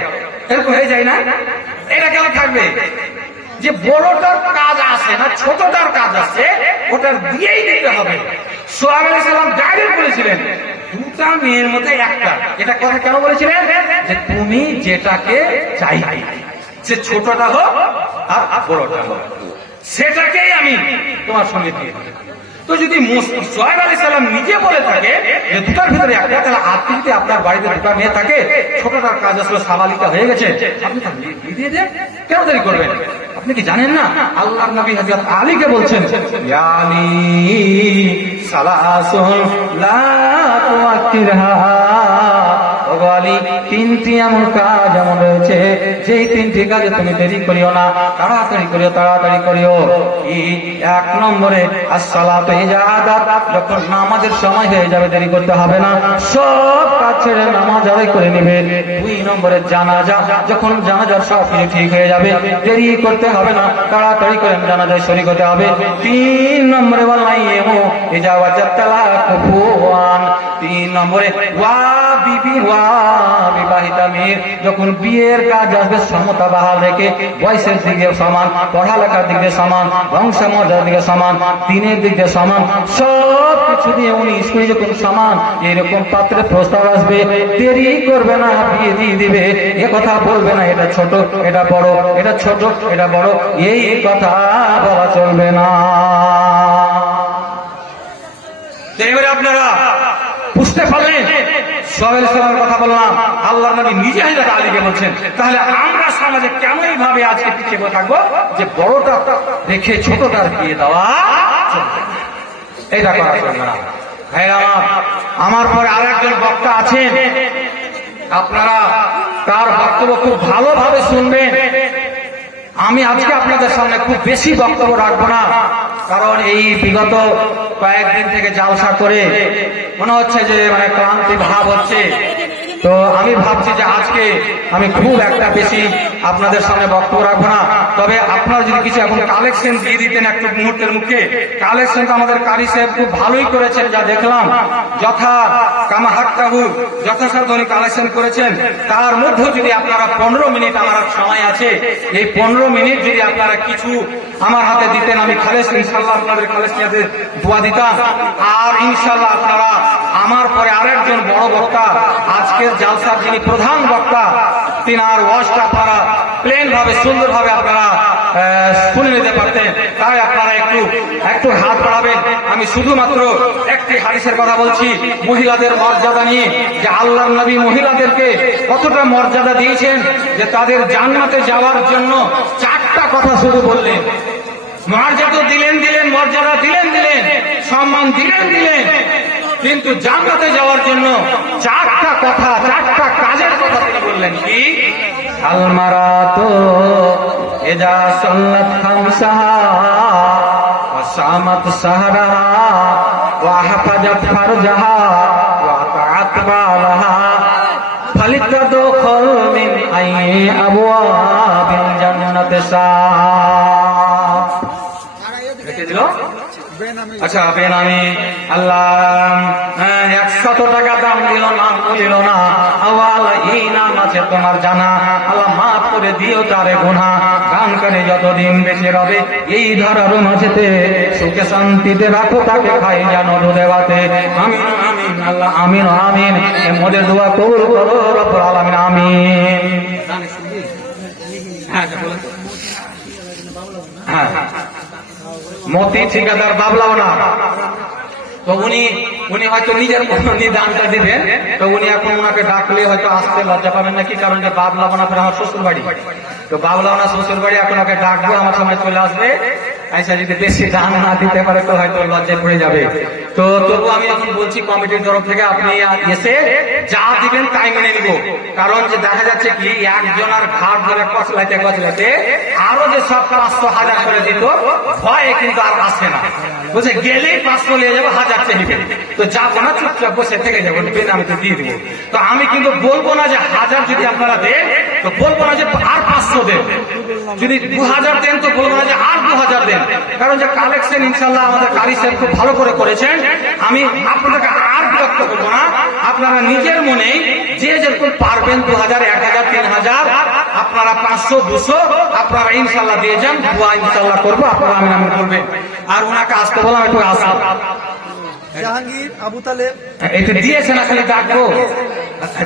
এরকম হয়ে যায় না? এটা কেন থাকবে? যে বড়টার কাজ আছে না ছোটটার কাজ আছে, ওটার দিয়েই দিতে হবে। সোহাইব আলাইহিস সালাম ডাইরেক্ট বলেছিলেন 2টা মেয়ের মধ্যে একটা। এটা কথা কেন বলেছিলেন? যে তুমি যেটাকে চাইবে, যে ছোটটা হোক আর বড়টা হোক, সেটাকেই আমি তোমার সঙ্গে দিয়ে দেব। তো যদি সোহাইব আলাইহিস সালাম নিজে বলে থাকে যে 2টার ভিতরে একটা, তাহলে আপনি যদি আপনার বাড়িতে 2টা মেয়ে থাকে, ছোটটার কাজ আসলে সাবালিকা হয়ে গেছে, আপনি তার দিয়ে দেন, কেন দেরি করবেন? আপনি কি জানেন না আল্লাহর নবী হযরত আলীকে বলছেন, ইয়া আলী সালাসুন লা তুআক্কিরহা, ওগো আলী 3টি এমন কাজ এমন রয়েছে যেই 3টি কাজে তুমি দেরি করিও না, তাড়াতাড়ি করিও, তাড়াতাড়ি করিও। 1 নম্বরে আসসালাতু ইজাদাত, যখন নামাজের সময় হয়ে যাবে দেরি করতে হবে না, সব কাজ ছেড়ে নামাজ আদায় করে নেবে। 2 নম্বরে জানাজা, যখন জানাজার সব কিছু ঠিক হয়ে যাবে দেরি করতে হবে না, তাড়াতাড়ি করে জানাজায় শরীক হতে হবে। 3 নম্বরে ওয়ালাইমু ইজাওয়াজাত তালাকুফুয়ান, 3 নম্বরে ওয়া বিবি ওয়া বিবাহিতা মেয়ের যখন বিয়ের কাজ আসবে সমতা বাহাল রেখে, বয়সের দিকে সমান, পড়ালেখার দিকে সমান, বংশমর্যাদার দিকে সমান, দিনের দিক দিয়ে সমান, সব কিছু দিয়ে 19 যখন সমান, এরকম পাত্রে প্রস্তাব আসবে, দেরি করবে না, বিয়ে দিয়ে দিবে। এ কথা বলবে না এটা ছোট এটা বড়, এটা ছোট এটা বড়, এই কথা বলা চলবে না। এবারে আপনারা বুঝতে পারলেন সোহাইব আলাইহিস সালামের কথা বললাম, আল্লাহর নবী নিজে হযরত আলীকে বলছেন। তাহলে আমরা সমাজে কেন এইভাবে আজকে পিছিয়ে থাকবো যে বড়টা রেখে ছোটটার বিয়ে দেওয়া চলবে না, এটা করা চলবে না। ভাইরা আমার পরে আরেকজন বক্তা আছেন, আপনারা তার বক্তব্য খুব ভালোভাবে শুনবেন। আমি আজকে আপনাদের সামনে খুব বেশি বক্তব্য রাখবো না, কারণ এই বিগত কয়েকদিন থেকে জালসা করে মনে হচ্ছে যে মানে ক্লান্তি ভাব হচ্ছে। তো আমি ভাবছি যে আজকে আমি খুব একটা বেশি আপনাদের সামনে বক্তব্য রাখবো না, তবে আপনারা যদি কিছু এখন কালেকশন দিয়ে দিতেন একটু মুহূর্তের মুখে। কালেকশন তো আমাদের কারি সাহেব খুব ভালোই করেছেন, যা দেখলাম যথা কামাহাক্কাহু যথাসাধ্য উনি কালেকশন করেছেন। তার মধ্যে যদি আপনারা 15 মিনিট আমার সময় আছে, এই 15 মিনিট যদি আপনারা কিছু আমার হাতে দিতেন, আমি খালেস ইনশাল্লাহ আপনাদের খালেস নিয়ে দোয়া দিতাম। আর ইনশাল্লাহ আপনারা আমার পরে আরেকজন বড় বক্তা, আজকের জালসার যিনি প্রধান বক্তা, তিনার ওয়াজটা আপনারা প্লেন ভাবে সুন্দর ভাবে আপনারা শুনে নিতে পারতেন। তাই আপনারা একটু হাত বাড়াবেন। আমি শুধুমাত্র একটি হাদিসের কথা বলছি মহিলাদের মর্যাদা নিয়ে, যে আল্লাহর নবী মহিলাদেরকে কতটা মর্যাদা দিয়েছেন, যে তাদের জান্নাতে যাওয়ার জন্য 4টা কথা শুধু বললেন। মর্যাদা দিলেন, মর্যাদা দিলেন, সম্মান দিলেন, কিন্তু জান্নাতে যাওয়ার জন্য 4টা কথা, 4টা কাজের কথা তিনি বললেন। কি? আল মারাতু ইযা সাল্লাত খামসাহা ওয়া সামাত সাহরাহা ওয়া হাফাজাত ফারজাহা ওয়া আতাআত বালাহা ফালিতাদখুল মিন আইয়ি আবওয়াবিল জান্নাতি শাআ। লিখে দিল। আচ্ছা, বেনামি আল্লাহ 100 টাকা দাম দিল না, আওয়াল ইনাম আছে তোমার জানা, আল্লাহ মাফ করে দিও তারে গুনাহ। গান করে যতদিন বেঁচে রবে এই ধরার মাঝেতে সুখে শান্তিতে রাখো তাকে, খাই জানো দুধে ভাতে। আমিন আমিন আল্লাহ, আমিন আমিন। মোদের দোয়া কবুল করো রব্বুল আলামিন, আমিন। হ্যাঁ, মতি ঠিকাদার বাবলাও না, তো উনি হয়তো নিজের দানটা দিবেন, তো উনি এখন ওনাকে ডাকলে হয়তো আসতে লজ্জা পাবেন নাকি, কারণ যে বাবলাও না আমার শ্বশুর বাড়ি, তো বাবলাও না শ্বশুর বাড়ি, এখন ওকে ডাকবো, আমার সময় চলে আসবে, আচ্ছা যদি বেশি দান না দিতে পারে তো হয়তো লজ্জায় পড়ে যাবে। তো তবু আমি এখন বলছি কমিটির তরফ থেকে আপনি এসে যা দিবেন তাই মেনে নিব, কারণ যে দেখা যাচ্ছে কি একজনের ঘাট ধরে কচলাইতে আরো যে সব 500,000 করে দিত, ভয়ে কিন্তু আর আসে না, বুঝে গেলেই 500 নিয়ে যাবো, 1000 চেয়ে, তো যাবো না, চুপচাপ বসে থেকে যাবো, আমি তো দিয়ে দিব। তো আমি কিন্তু বলবো না যে 1000 যদি আপনারা দেন, তো বলবো না যে আর 500 দেন, যদি 2000 দেন তো বলবো না যে আর 2000 দেন, কারণ যে কালেকশন ইনশাল্লাহ আমাদের কারি সাহেব খুব ভালো করে করেছেন। আমি আপনাদেরকে আর বিরক্ত করবো না, আপনারা নিজের মনে যে যেরকম পারবেন 2000, 1000, 3000, আপনারা 500, 200 আপনারা ইনশাল্লাহ দিয়ে যান, দোয়া ইনশাল্লাহ করবো, আপনারা আমিন আমিন করবেন। আর ওনাকে আসতে বললাম, একটু আসা। জাহাঙ্গীর আবু তালেব এটা দিয়েছে না, খালি ডাকবো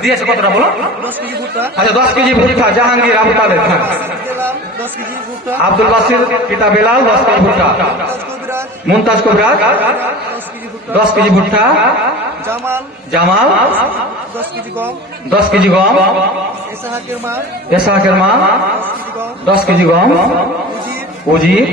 দিয়েছে, কতটা বলো? 10 কেজি ভুট্টা, আচ্ছা 10 কেজি ভুট্টা, জাহাঙ্গীর আবু তালেব। হ্যাঁ, বেলাল 10 কেজি ভুট্টা, আব্দুল বাসির পিতা বেলাল 10 কেজি ভুট্টা, মুমতাজ কবিরাজ মুমতাজ কবিরাজ 10 কেজি 10 কেজি ভুট্টা, ভুট্টা, জামাল জামাল 10 কেজি গম, 10 কেজি গম, ইসহাকের মা এসহাকের মা 10 কেজি গম, 10 কেজি গম, উজির উজির